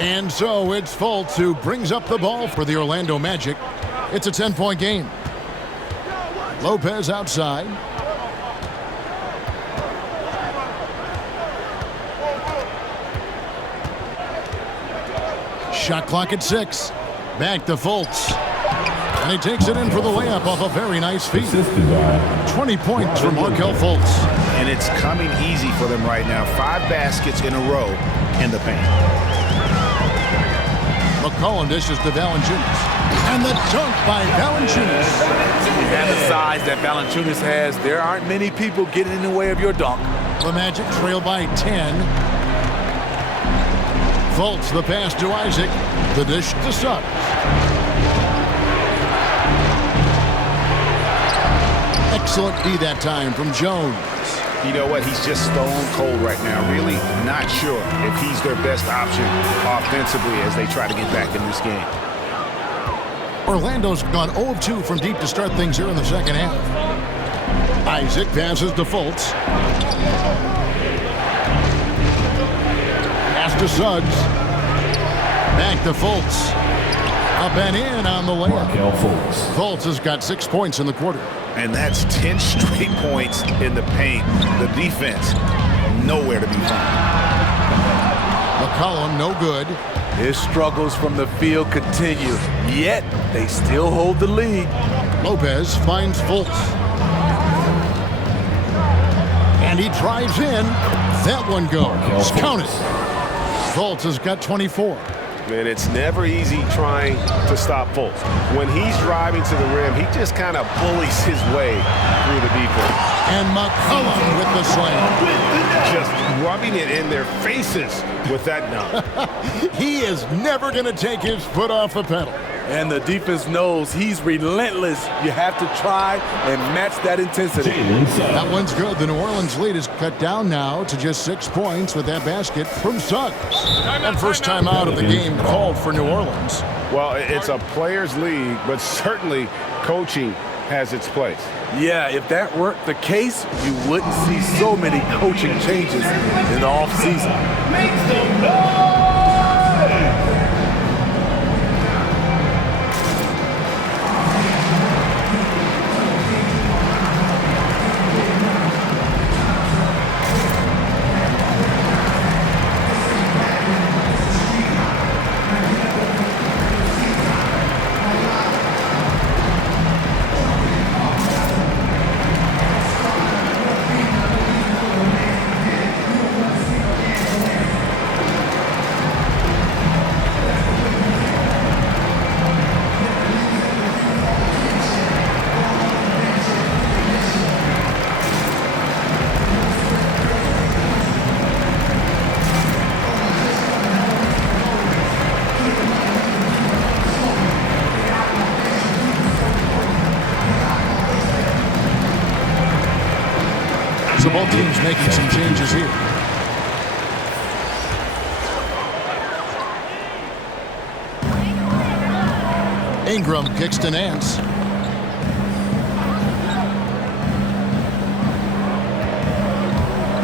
And so it's Fultz who brings up the ball for the Orlando Magic. It's a 10-point game. Lopez outside. Shot clock at 6. Back to Fultz. And he takes it in for the layup off a very nice feed. 20 points for Markelle Fultz. And it's coming easy for them right now. 5 baskets in a row in the paint. McCollum dishes to Valanciunas. And the dunk by Valanciunas. And the size that Valanciunas has, there aren't many people getting in the way of your dunk. The Magic trail by 10. Fultz the pass to Isaac. The dish to Suggs. Excellent D that time from Jones. You know what? He's just stone cold right now. Really not sure if he's their best option offensively as they try to get back in this game. Orlando's gone 0 of 2 from deep to start things here in the second half. Isaac passes to Fultz. Pass to Suggs. Back to Fultz. Up and in on the layup. Fultz has got 6 points in the quarter. And that's 10 straight points in the paint. The defense, nowhere to be found. McCollum, no good. His struggles from the field continue, yet they still hold the lead. Lopez finds Fultz. And he drives in. That one goes. Count it. Fultz has got 24. Man, it's never easy trying to stop Fultz. When he's driving to the rim, he just kind of bullies his way through the defense. And McCollum with the slam. Just rubbing it in their faces with that dunk. He is never going to take his foot off the pedal. And the defense knows he's relentless. You have to try and match that intensity. That one's good. The New Orleans lead is cut down now to just 6 points with that basket from Suggs. And first time out of the game called for New Orleans. Well, it's a players' league, but certainly coaching has its place. Yeah, if that weren't the case, you wouldn't see so many coaching changes in the offseason. Make some noise! So both teams making some changes here. Ingram kicks to Nance.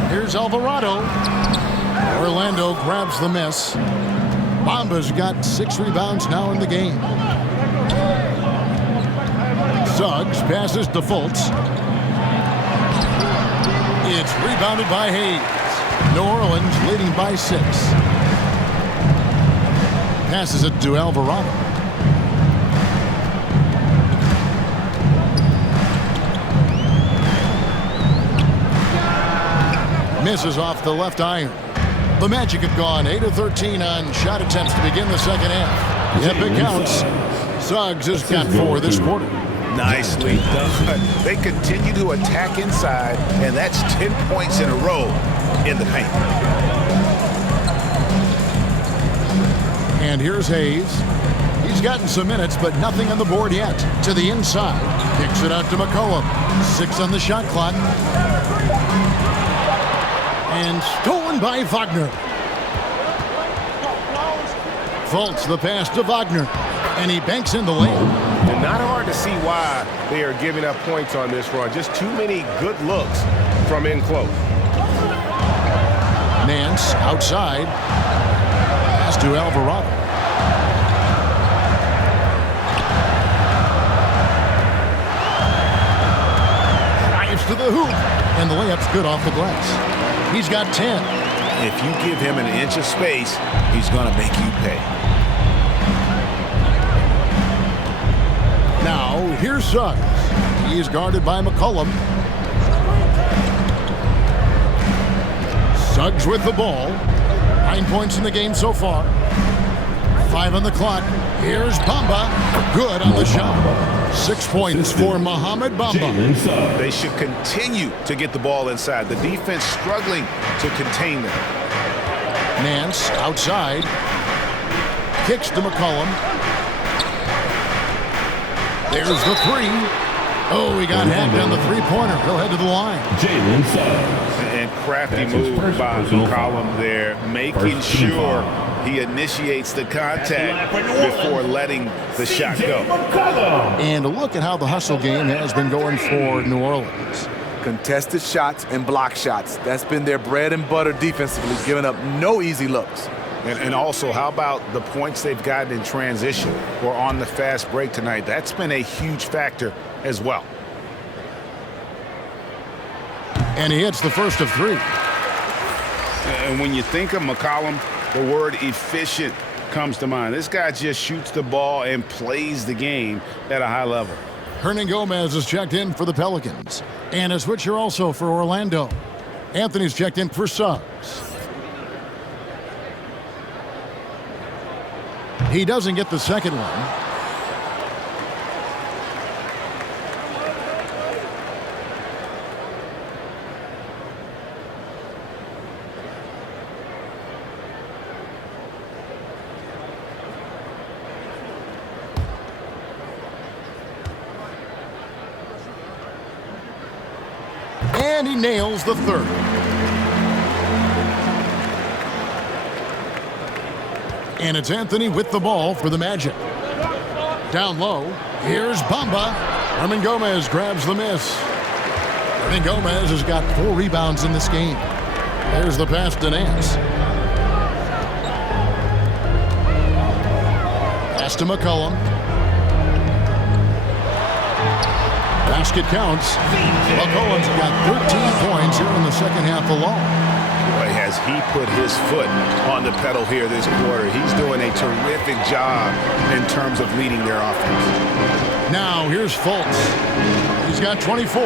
Here's Alvarado. Orlando grabs the miss. Bamba's got 6 rebounds now in the game. Suggs passes to Fultz. It's rebounded by Hayes. New Orleans leading by 6. Passes it to Alvarado. Misses off the left iron. The Magic have gone 8 of 13 on shot attempts to begin the second half. Yep, it counts. Suggs has got 4 this quarter. Nicely done. They continue to attack inside, and that's 10 points in a row in the paint. And here's Hayes. He's gotten some minutes, but nothing on the board yet. To the inside. Kicks it out to McCollum. 6 on the shot clock. And stolen by Wagner. Fultz the pass to Wagner. And he banks in the lane. And not hard to see why they are giving up points on this run. Just too many good looks from in close. Nance outside. Pass to Alvarado. Drives to the hoop. And the layup's good off the glass. He's got 10. If you give him an inch of space, he's going to make you pay. Now, here's Suggs. He is guarded by McCollum. Suggs with the ball. 9 points in the game so far. 5 on the clock. Here's Bamba. Good on the shot. 6 points for Mohamed Bamba. They should continue to get the ball inside. The defense struggling to contain them. Nance outside. Kicks to McCollum. There's the 3. Oh, he got hacked on the 3-pointer. He'll head to the line. And crafty move by McCollum there, making sure he initiates the contact before letting the shot go. And look at how the hustle game has been going for New Orleans. Contested shots and block shots. That's been their bread and butter defensively, giving up no easy looks. And also, how about the points they've gotten in transition or on the fast break tonight? That's been a huge factor as well. And he hits the first of 3. And when you think of McCollum, the word efficient comes to mind. This guy just shoots the ball and plays the game at a high level. Hernan Gomez is checked in for the Pelicans. And a switcher also for Orlando. Anthony's checked in for Suggs. He doesn't get the second one. And he nails the 3rd. And it's Anthony with the ball for the Magic. Down low, here's Bamba. Hernan Gomez grabs the miss. Hernan Gomez has got 4 rebounds in this game. There's the pass to Nance. Pass to McCollum. Basket counts. McCollum's got 13 points here in the second half alone. Boy, has he put his foot on the pedal here this quarter. He's doing a terrific job in terms of leading their offense. Now, here's Fultz. He's got 24.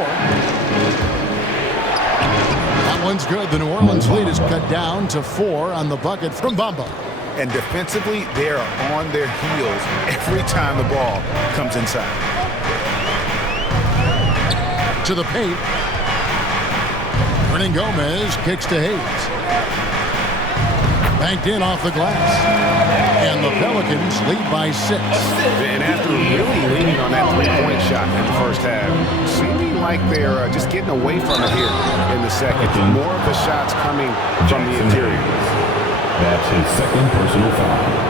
That one's good. The New Orleans lead is cut down to 4 on the bucket from Bamba. And defensively, they are on their heels every time the ball comes inside. To the paint. Hernan Gomez kicks to Hayes. Banked in off the glass. And the Pelicans lead by 6. And after really leaning on that three-point shot in the first half, seeming like they're just getting away from it here in the second. More of the shots coming from the interior. That's his second personal foul.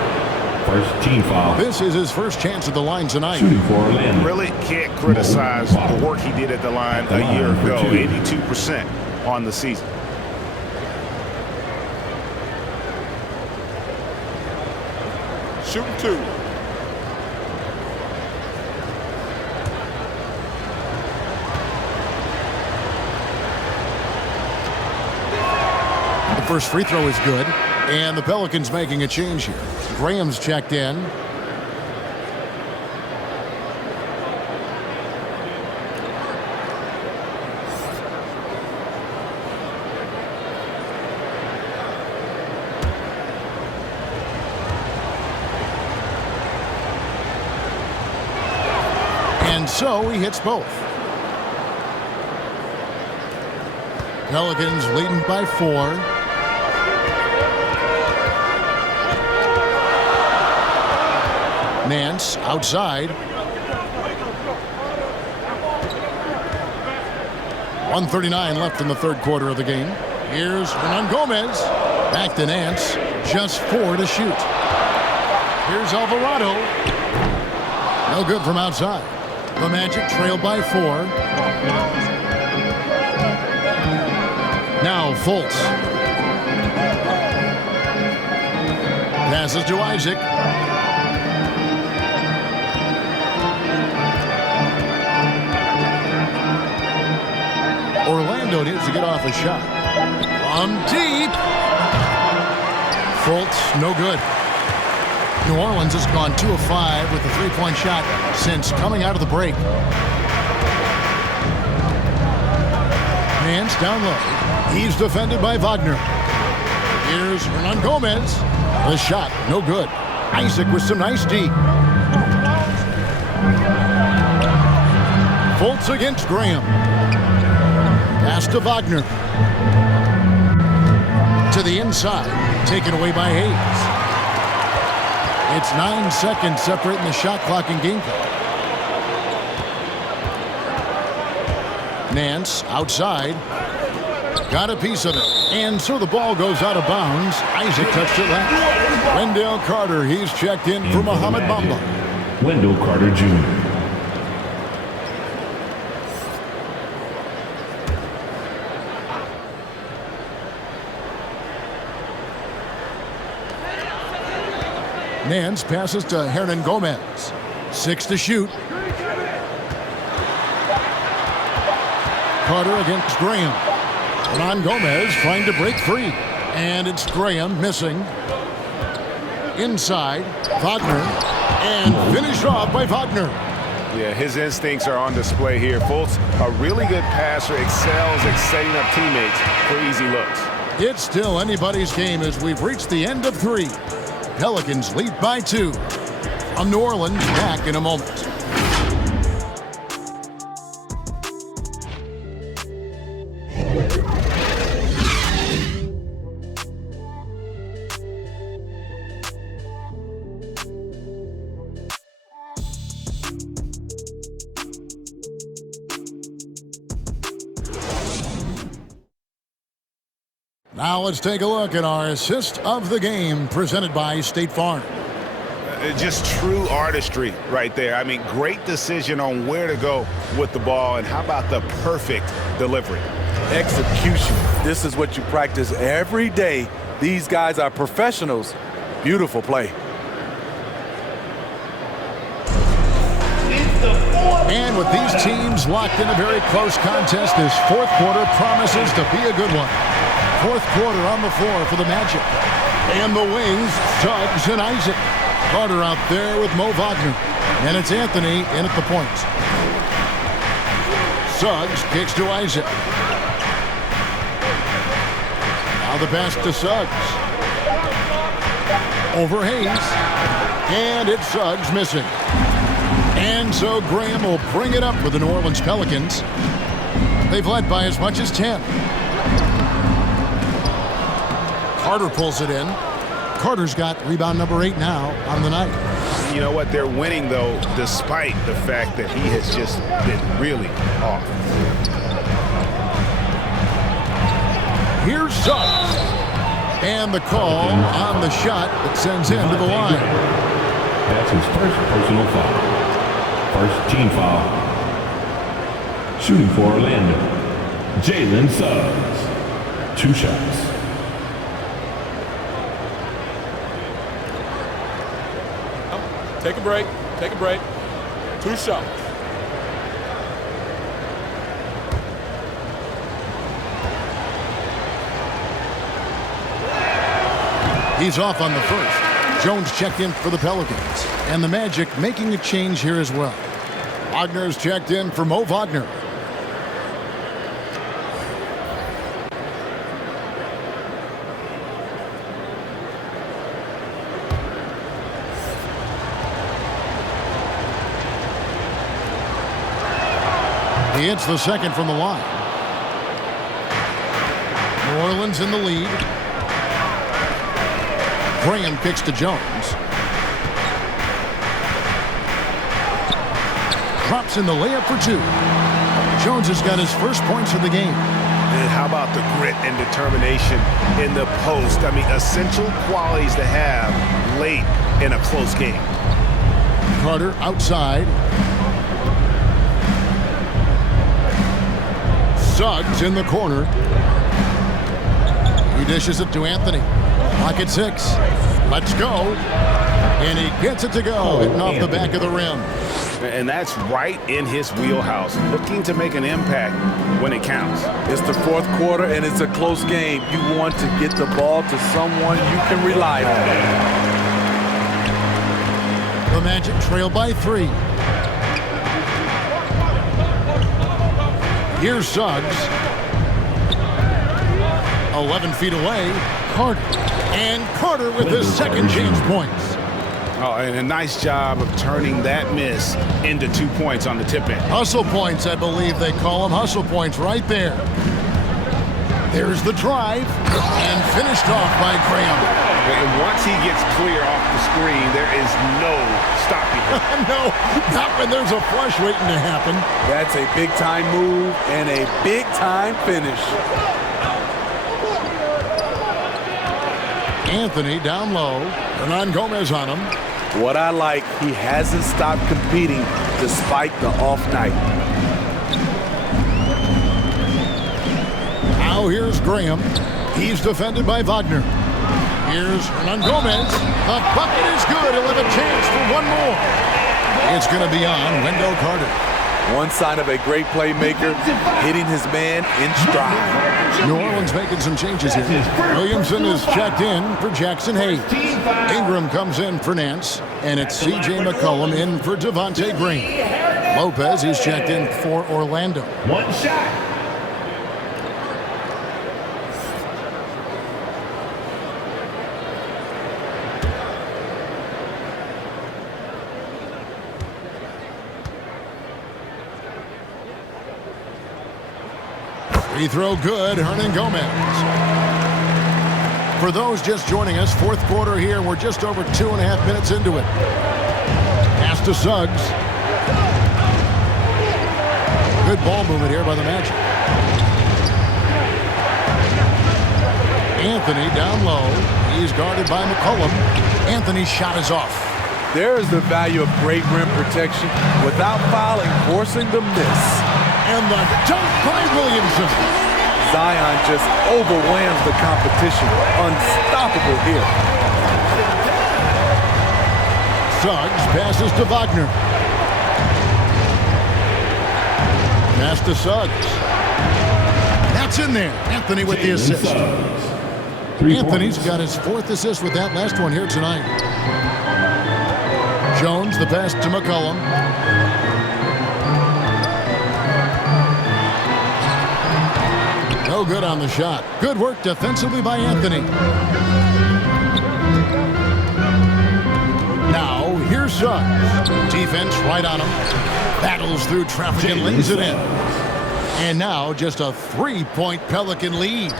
First team foul. This is his first chance at the line tonight. Shooting for Orlando. Really can't criticize the work he did at the line a year ago. 82% on the season. Shooting 2. The first free throw is good. And the Pelicans making a change here. Graham's checked in. And so he hits both. Pelicans leading by 4. Nance outside. 1:39 left in the third quarter of the game. Here's Hernan Gomez. Back to Nance. Just 4 to shoot. Here's Alvarado. No good from outside. The Magic trail by 4. Now Fultz. Passes to Isaac. Orlando needs to get off a shot. From deep. Fultz, no good. New Orleans has gone 2 of 5 with the three-point shot since coming out of the break. Nance down low. He's defended by Wagner. Here's Hernan Gomez. The shot, no good. Isaac with some nice D. Fultz against Graham. Pass to Wagner. To the inside. Taken away by Hayes. It's 9 seconds separating the shot clock and game clock. Nance outside. Got a piece of it. And so the ball goes out of bounds. Isaac touched it last. Wendell Carter, he's checked in for Mohamed Bamba. Wendell Carter Jr. Nance passes to Hernan Gomez. 6 to shoot. Carter against Graham. Hernan Gomez trying to break free. And it's Graham missing. Inside, Wagner. And finished off by Wagner. Yeah, his instincts are on display here. Fultz, a really good passer, excels at setting up teammates for easy looks. It's still anybody's game as we've reached the end of 3. Pelicans lead by 2. From New Orleans, back in a moment. Now let's take a look at our assist of the game presented by State Farm. Just true artistry right there. I mean, great decision on where to go with the ball, and how about the perfect delivery? Execution. This is what you practice every day. These guys are professionals. Beautiful play. And with these teams locked in a very close contest, this fourth quarter promises to be a good one. Fourth quarter on the floor for the Magic. And the wings, Suggs and Isaac. Carter out there with Mo Wagner. And it's Anthony in at the point. Suggs kicks to Isaac. Now the pass to Suggs. Over Hayes. And it's Suggs missing. And so Graham will bring it up for the New Orleans Pelicans. They've led by as much as 10. Carter pulls it in. Carter's got rebound number 8 now on the night. You know what? They're winning, though, despite the fact that he has just been really off. Here's Suggs. And the call on the shot that sends him to the line. That's his first personal foul. First team foul. Shooting for Orlando, Jalen Suggs. 2 shots. Take a break. Take a break. 2 shots. He's off on the first. Jones checked in for the Pelicans. And the Magic making a change here as well. Wagner's checked in for Mo Wagner. He hits the second from the line. New Orleans in the lead. Graham kicks to Jones. Drops in the layup for 2. Jones has got his first points of the game. And how about the grit and determination in the post? I mean, essential qualities to have late in a close game. Carter outside. Suggs in the corner. He dishes it to Anthony. Clock at 6. Let's go. And he gets it to go, hitting off the back of the rim. And that's right in his wheelhouse, looking to make an impact when it counts. It's the 4th quarter, and it's a close game. You want to get the ball to someone you can rely on. The Magic trail by 3. Here's Suggs. 11 feet away. Carter. And Carter with his second chance points. Oh, and a nice job of turning that miss into 2 points on the tip in. Hustle points, I believe they call them. Hustle points right there. There's the drive. And finished off by Graham. And once he gets clear off the screen, there is no stopping him. No, not when there's a flush waiting to happen. That's a big-time move and a big-time finish. Anthony down low. Hernan Gomez on him. What I like, he hasn't stopped competing despite the off night. Now here's Graham. He's defended by Wagner. Here's Hernan Gomez. The bucket is good. He'll have a chance for one more. It's going to be on Wendell Carter. One sign of a great playmaker, hitting his man in stride. New Orleans making some changes here. Williamson is checked in for Jackson Hayes. Ingram comes in for Nance. And it's C.J. McCollum in for Devontae Green. Lopez is checked in for Orlando. 1 shot. Free throw good, Hernan Gomez. For those just joining us, 4th quarter here. We're just over 2.5 minutes into it. Pass to Suggs. Good ball movement here by the Magic. Anthony down low. He's guarded by McCollum. Anthony's shot is off. There is the value of great rim protection without fouling, forcing the miss. And the dunk by Williamson. Zion just overwhelms the competition. Unstoppable here. Suggs passes to Wagner. Pass to Suggs. That's in there. Anthony with the assist. Anthony's got his 4th assist with that last one here tonight. Jones, the pass to McCollum. No good on the shot. Good work defensively by Anthony. Now, here's Suggs. Defense right on him. Battles through traffic and lays it in. And now, just a 3-point Pelican lead.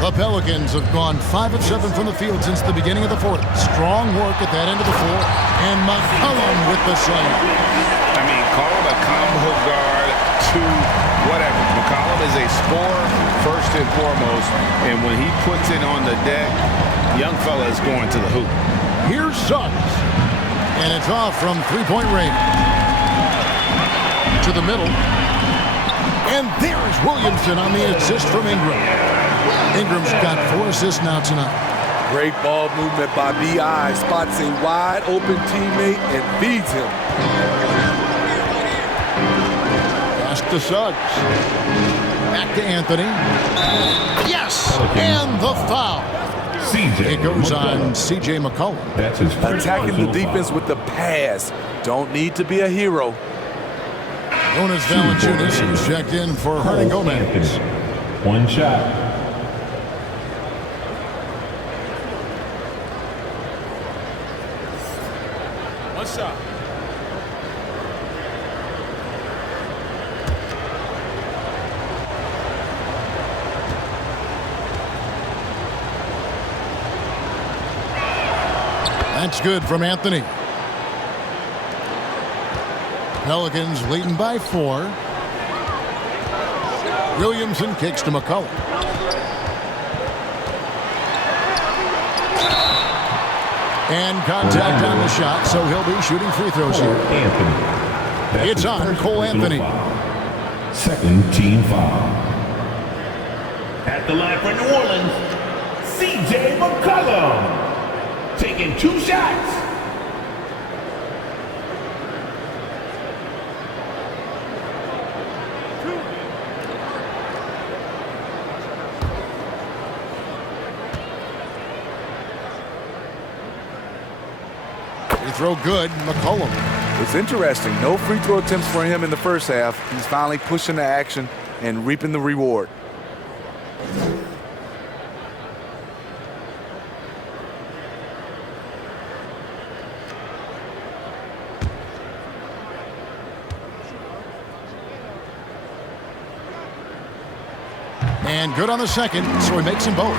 The Pelicans have gone 5 of 7 from the field since the beginning of the fourth. Strong work at that end of the floor. And McCollum with the slam. I mean, call him a combo guard to whatever. McCollum is a scorer first and foremost. And when he puts it on the deck, young fella is going to the hoop. Here's Suggs. And it's off from three-point range. To the middle. And there's Williamson on the assist from Ingram. Ingram's got 4 assists now tonight. Great ball movement by B.I. Spots a wide open teammate and feeds him. Pass to Suggs. Back to Anthony. Yes! And the foul. It goes on C.J. McCollum. That's his first Attacking the defense with the pass. Don't need to be a hero. Jonas Valanciunas, who's checked in for Hernan Gomez. One shot. One shot. That's good from Anthony. Pelicans leading by 4. Williamson kicks to McCollum. And contact on the shot, so he'll be shooting free throws here. Anthony. It's on Cole Anthony. Second team foul. At the line for New Orleans, C.J. McCollum. Taking 2 shots. Free throw good, McCollum. It's interesting. No free throw attempts for him in the first half. He's finally pushing the action and reaping the reward. And good on the second, so he makes them both.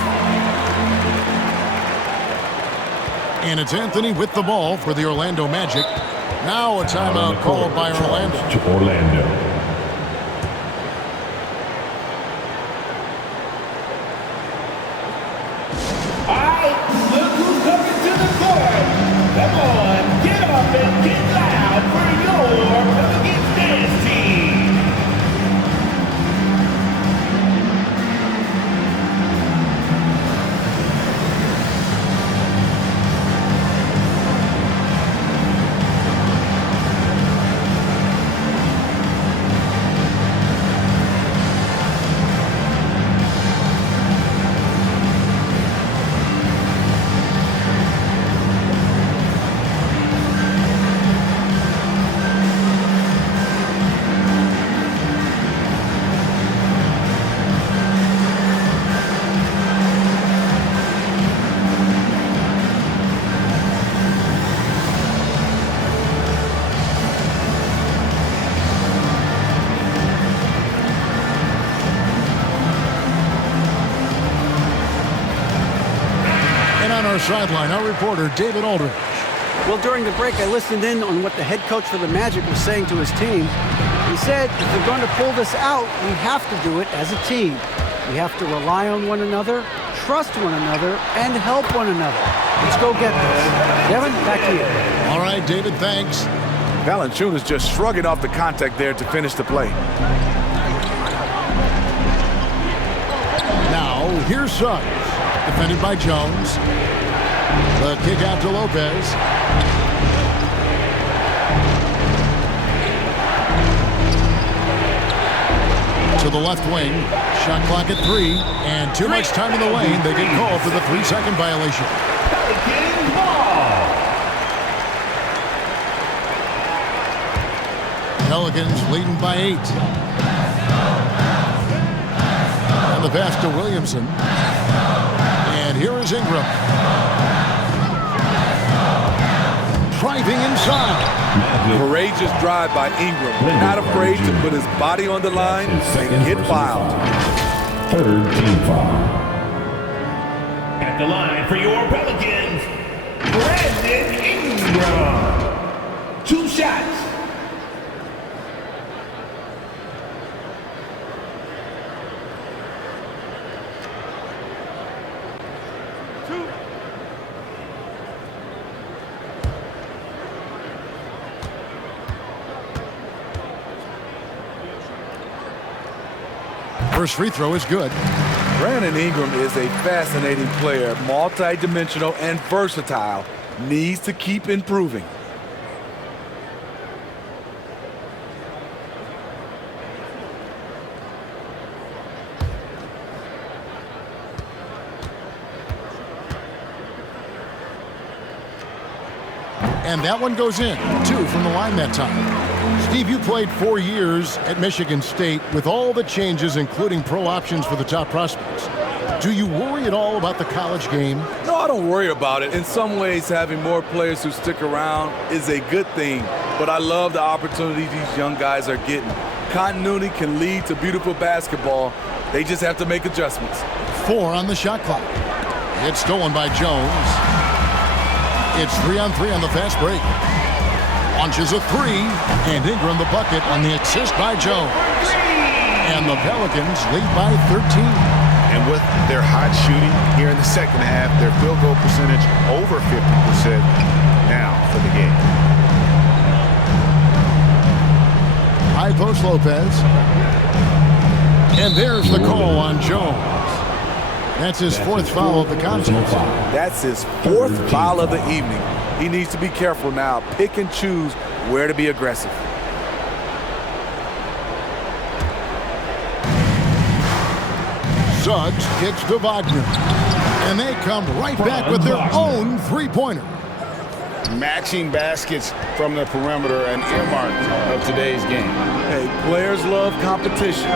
And it's Anthony with the ball for the Orlando Magic. Now a timeout called by Orlando. To Orlando. Look who's coming to the court. Come on, get up and get loud for your Pelicans dance team. Sideline, our reporter, David Aldridge. Well, during the break, I listened in on what the head coach for the Magic was saying to his team. He said, if we're going to pull this out, we have to do it as a team. We have to rely on one another, trust one another, and help one another. Let's go get this. Devin, back to you. All right, David, thanks. Valanciunas just shrugging off the contact there to finish the play. Now, here's Suggs. Defended by Jones. The kick out to Lopez. To the left wing. Shot clock at 3. And too much time in the lane. They get called for the 3-second violation. Pelicans ball. Pelicans leading by 8. And the pass to Williamson. And here is Ingram. Driving inside. Courageous drive by Ingram. Not afraid to put his body on the line and get fouled. Third team foul. At the line for your Pelicans, Brandon Ingram. 2 shots. First free throw is good. Brandon Ingram is a fascinating player, multi-dimensional and versatile. Needs to keep improving. And that one goes in. 2 from the line that time. Steve, you played 4 years at Michigan State with all the changes, including pro options for the top prospects. Do you worry at all about the college game? No, I don't worry about it. In some ways, having more players who stick around is a good thing. But I love the opportunities these young guys are getting. Continuity can lead to beautiful basketball. They just have to make adjustments. 4 on the shot clock. It's stolen by Jones. It's 3-on-3 on the fast break. Launches a 3, and Ingram the bucket on the assist by Jones. And the Pelicans lead by 13. And with their hot shooting here in the second half, their field goal percentage over 50% now for the game. High post Lopez. And there's the call on Jones. That's his 4th foul of the contest. That's his 4th foul of the evening. He needs to be careful now. Pick and choose where to be aggressive. Suggs kicks to Wagner. And they come right back with their own 3-pointer. Matching baskets from the perimeter, an earmark of today's game. Hey, players love competition,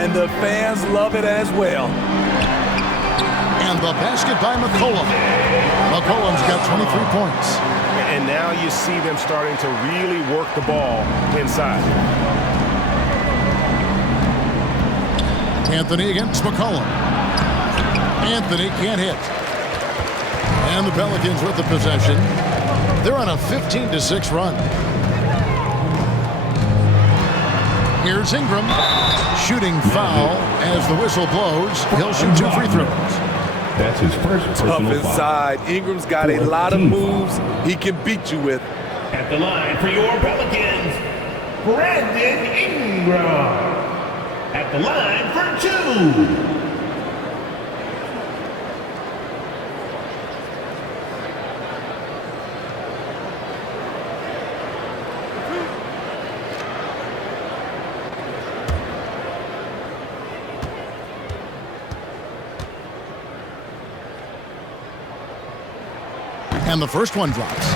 and the fans love it as well. And the basket by McCollum. McCollum's got 23 points. And now you see them starting to really work the ball inside. Anthony against McCollum. Anthony can't hit. And the Pelicans with the possession. They're on a 15-6 run. Here's Ingram. Shooting foul as the whistle blows. He'll shoot 2 free throws. That's his first personal foul. Tough inside. Ingram's got a lot of moves he can beat you with. At the line for your Pelicans, Brandon Ingram. At the line for 2. And the first one drops.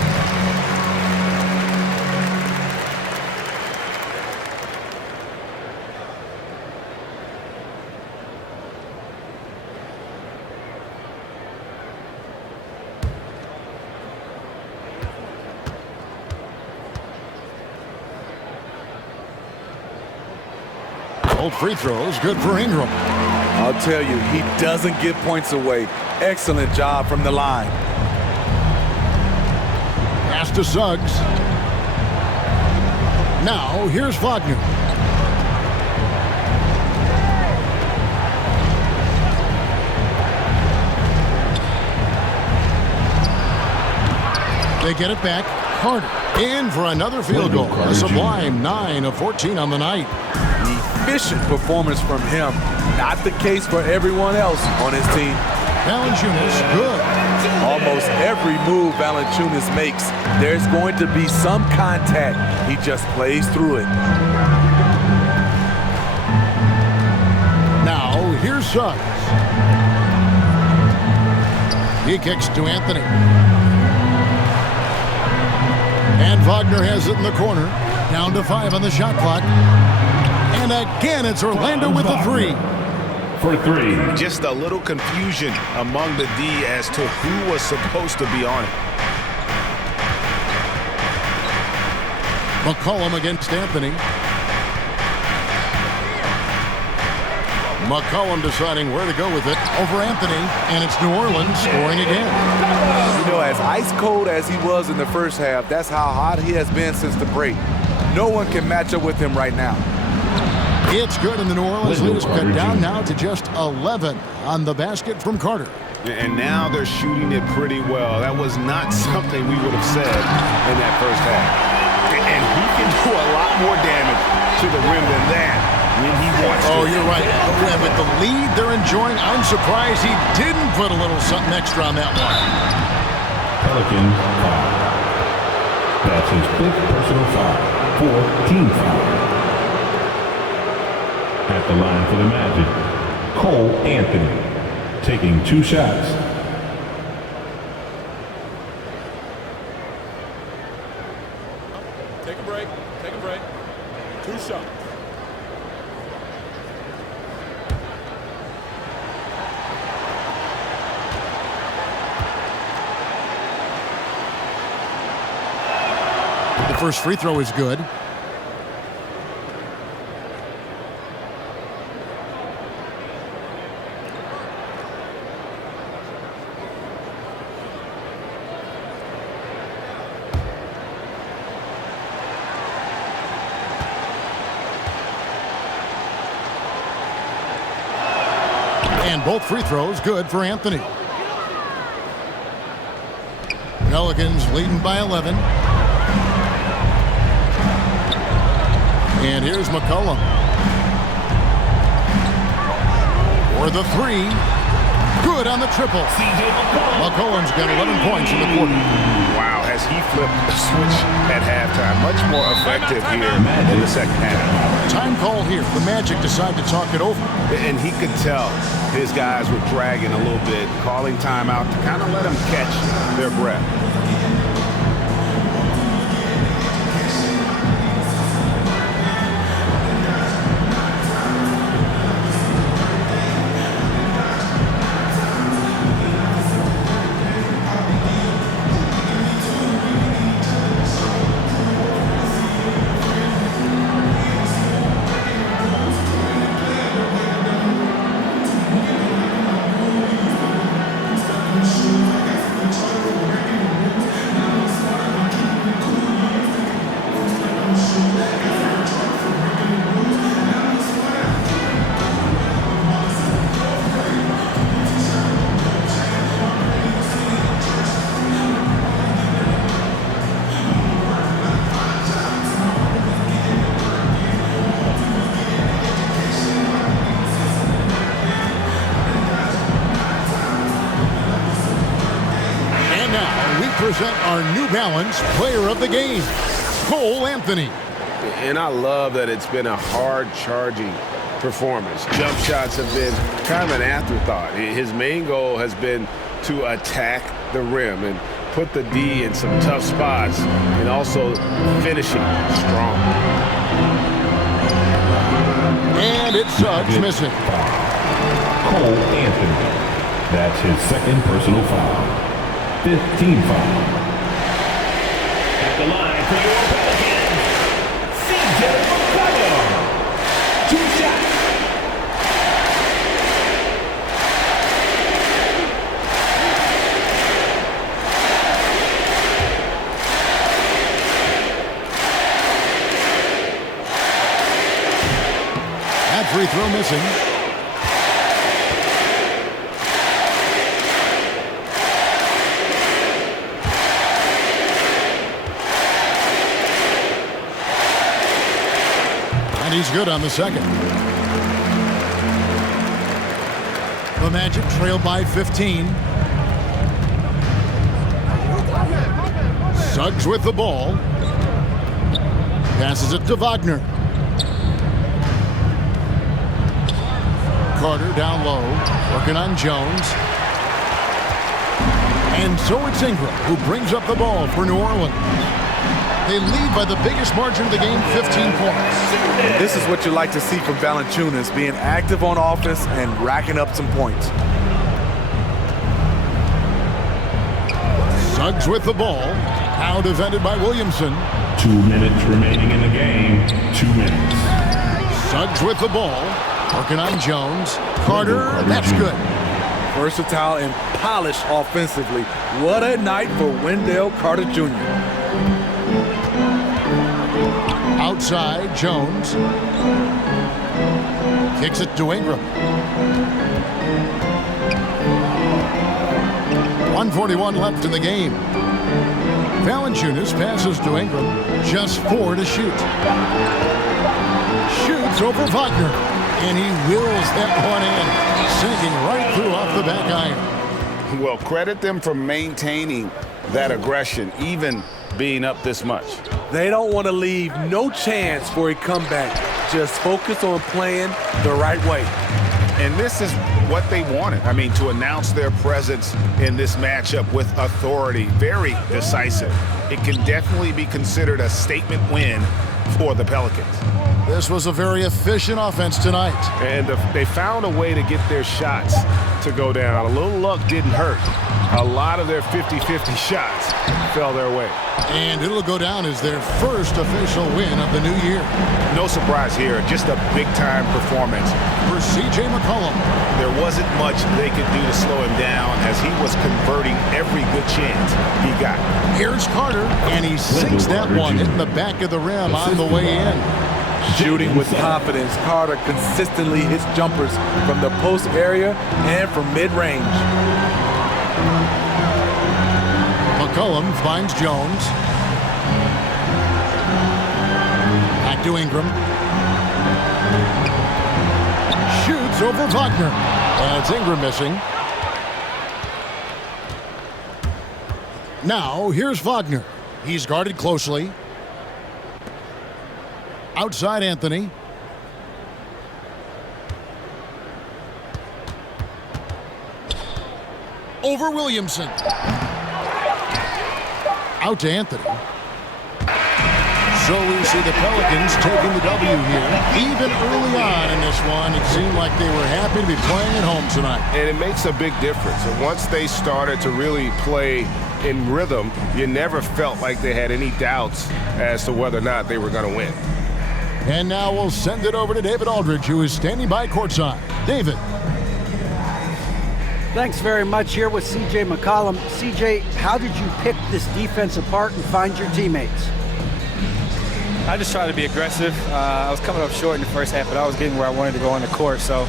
Old free throws, good for Ingram. I'll tell you, he doesn't give points away. Excellent job from the line. Pass to Suggs. Now, here's Wagner. They get it back. Carter in for another field goal. A sublime 9 of 14 on the night. Efficient performance from him. Not the case for everyone else on his team. Valanciunas, good. Almost every move Valanciunas makes, there's going to be some contact. He just plays through it. Now, here's Suggs. He kicks to Anthony. And Wagner has it in the corner. Down to 5 on the shot clock. And again, it's Orlando with the 3. For 3. Just a little confusion among the D as to who was supposed to be on it. McCollum against Anthony. McCollum deciding where to go with it over Anthony, and it's New Orleans scoring again. You know, as ice cold as he was in the first half, that's how hot he has been since the break. No one can match up with him right now. It's good, and the New Orleans lead is cut down now to just 11 on the basket from Carter. And now they're shooting it pretty well. That was not something we would have said in that first half. And he can do a lot more damage to the rim than that when he wants to. Oh, you're right. And with the lead they're enjoying, I'm surprised he didn't put a little something extra on that one. Pelicans foul. That's his 5th personal foul. 4 team foul. At the line for the Magic, Cole Anthony, taking 2 shots. Take a break. Take a break. 2 shots. The first free throw is good. And both free throws good for Anthony. Pelicans leading by 11. And here's McCollum. For the 3. Good on the triple. McCollum's got 11 points in the quarter. Wow, has he flipped the switch at halftime? Much more effective here in the second half. Time call here. The Magic decide to talk it over. And he could tell his guys were dragging a little bit, calling timeout to kind of let them catch their breath. Present our New Balance player of the game, Cole Anthony. And I love that it's been a hard-charging performance. Jump shots have been kind of an afterthought. His main goal has been to attack the rim and put the D in some tough spots and also finishing strong. And it's Suggs missing. Cole Anthony. That's his 2nd personal foul. 5th team foul. At the line for your Pelicans, CJ McCollum. 2 shots. That free throw missing. And he's good on the 2nd. The Magic trail by 15. Suggs with the ball. Passes it to Wagner. Carter down low, working on Jones. And so it's Ingram who brings up the ball for New Orleans. They lead by the biggest margin of the game, 15 points. This is what you like to see from Valanciunas, being active on offense and racking up some points. Suggs with the ball. Now defended by Williamson. 2 minutes remaining in the game. 2 minutes. Suggs with the ball. Working on Jones. Carter, that's good. Versatile and polished offensively. What a night for Wendell Carter Jr. Outside, Jones. Kicks it to Ingram. 1:41 left in the game. Valanciunas passes to Ingram. Just 4 to shoot. Shoots over Wagner. And he wills that one in, sinking right through off the back iron. Well, credit them for maintaining that aggression, even being up this much. They don't want to leave no chance for a comeback. Just focus on playing the right way. And this is what they wanted. I mean, to announce their presence in this matchup with authority, very decisive. It can definitely be considered a statement win for the Pelicans. This was a very efficient offense tonight. And they found a way to get their shots to go down. A little luck didn't hurt. A lot of their 50-50 shots fell their way. And it'll go down as their first official win of the new year. No surprise here, just a big-time performance. For C.J. McCollum. There wasn't much they could do to slow him down as he was converting every good chance he got. Here's Carter, and he sinks that one in the back of the rim on the way in. Shooting with confidence, Carter consistently hits jumpers from the post area and from mid-range. McCollum finds Jones. Back to Ingram. Shoots over Wagner. That's Ingram missing. Now, here's Wagner. He's guarded closely. Outside Anthony. Over Williamson. Out to Anthony. So we see the Pelicans taking the W here. Even early on in this one, it seemed like they were happy to be playing at home tonight. And it makes a big difference. And once they started to really play in rhythm, you never felt like they had any doubts as to whether or not they were going to win. And now we'll send it over to David Aldridge, who is standing by courtside. David. Thanks very much. Here with C.J. McCollum. C.J., how did you pick this defense apart and find your teammates? I just tried to be aggressive. I was coming up short in the first half, but I was getting where I wanted to go on the court. So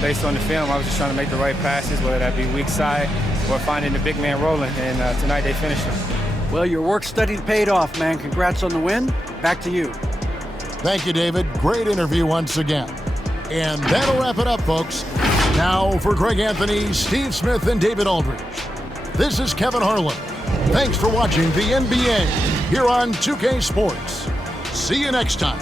based on the film, I was just trying to make the right passes, whether that be weak side or finding the big man rolling. And tonight they finished it. Well, your work study paid off, man. Congrats on the win. Back to you. Thank you, David. Great interview once again. And that'll wrap it up, folks. Now for Greg Anthony, Steve Smith, and David Aldridge. This is Kevin Harlan. Thanks for watching the NBA here on 2K Sports. See you next time.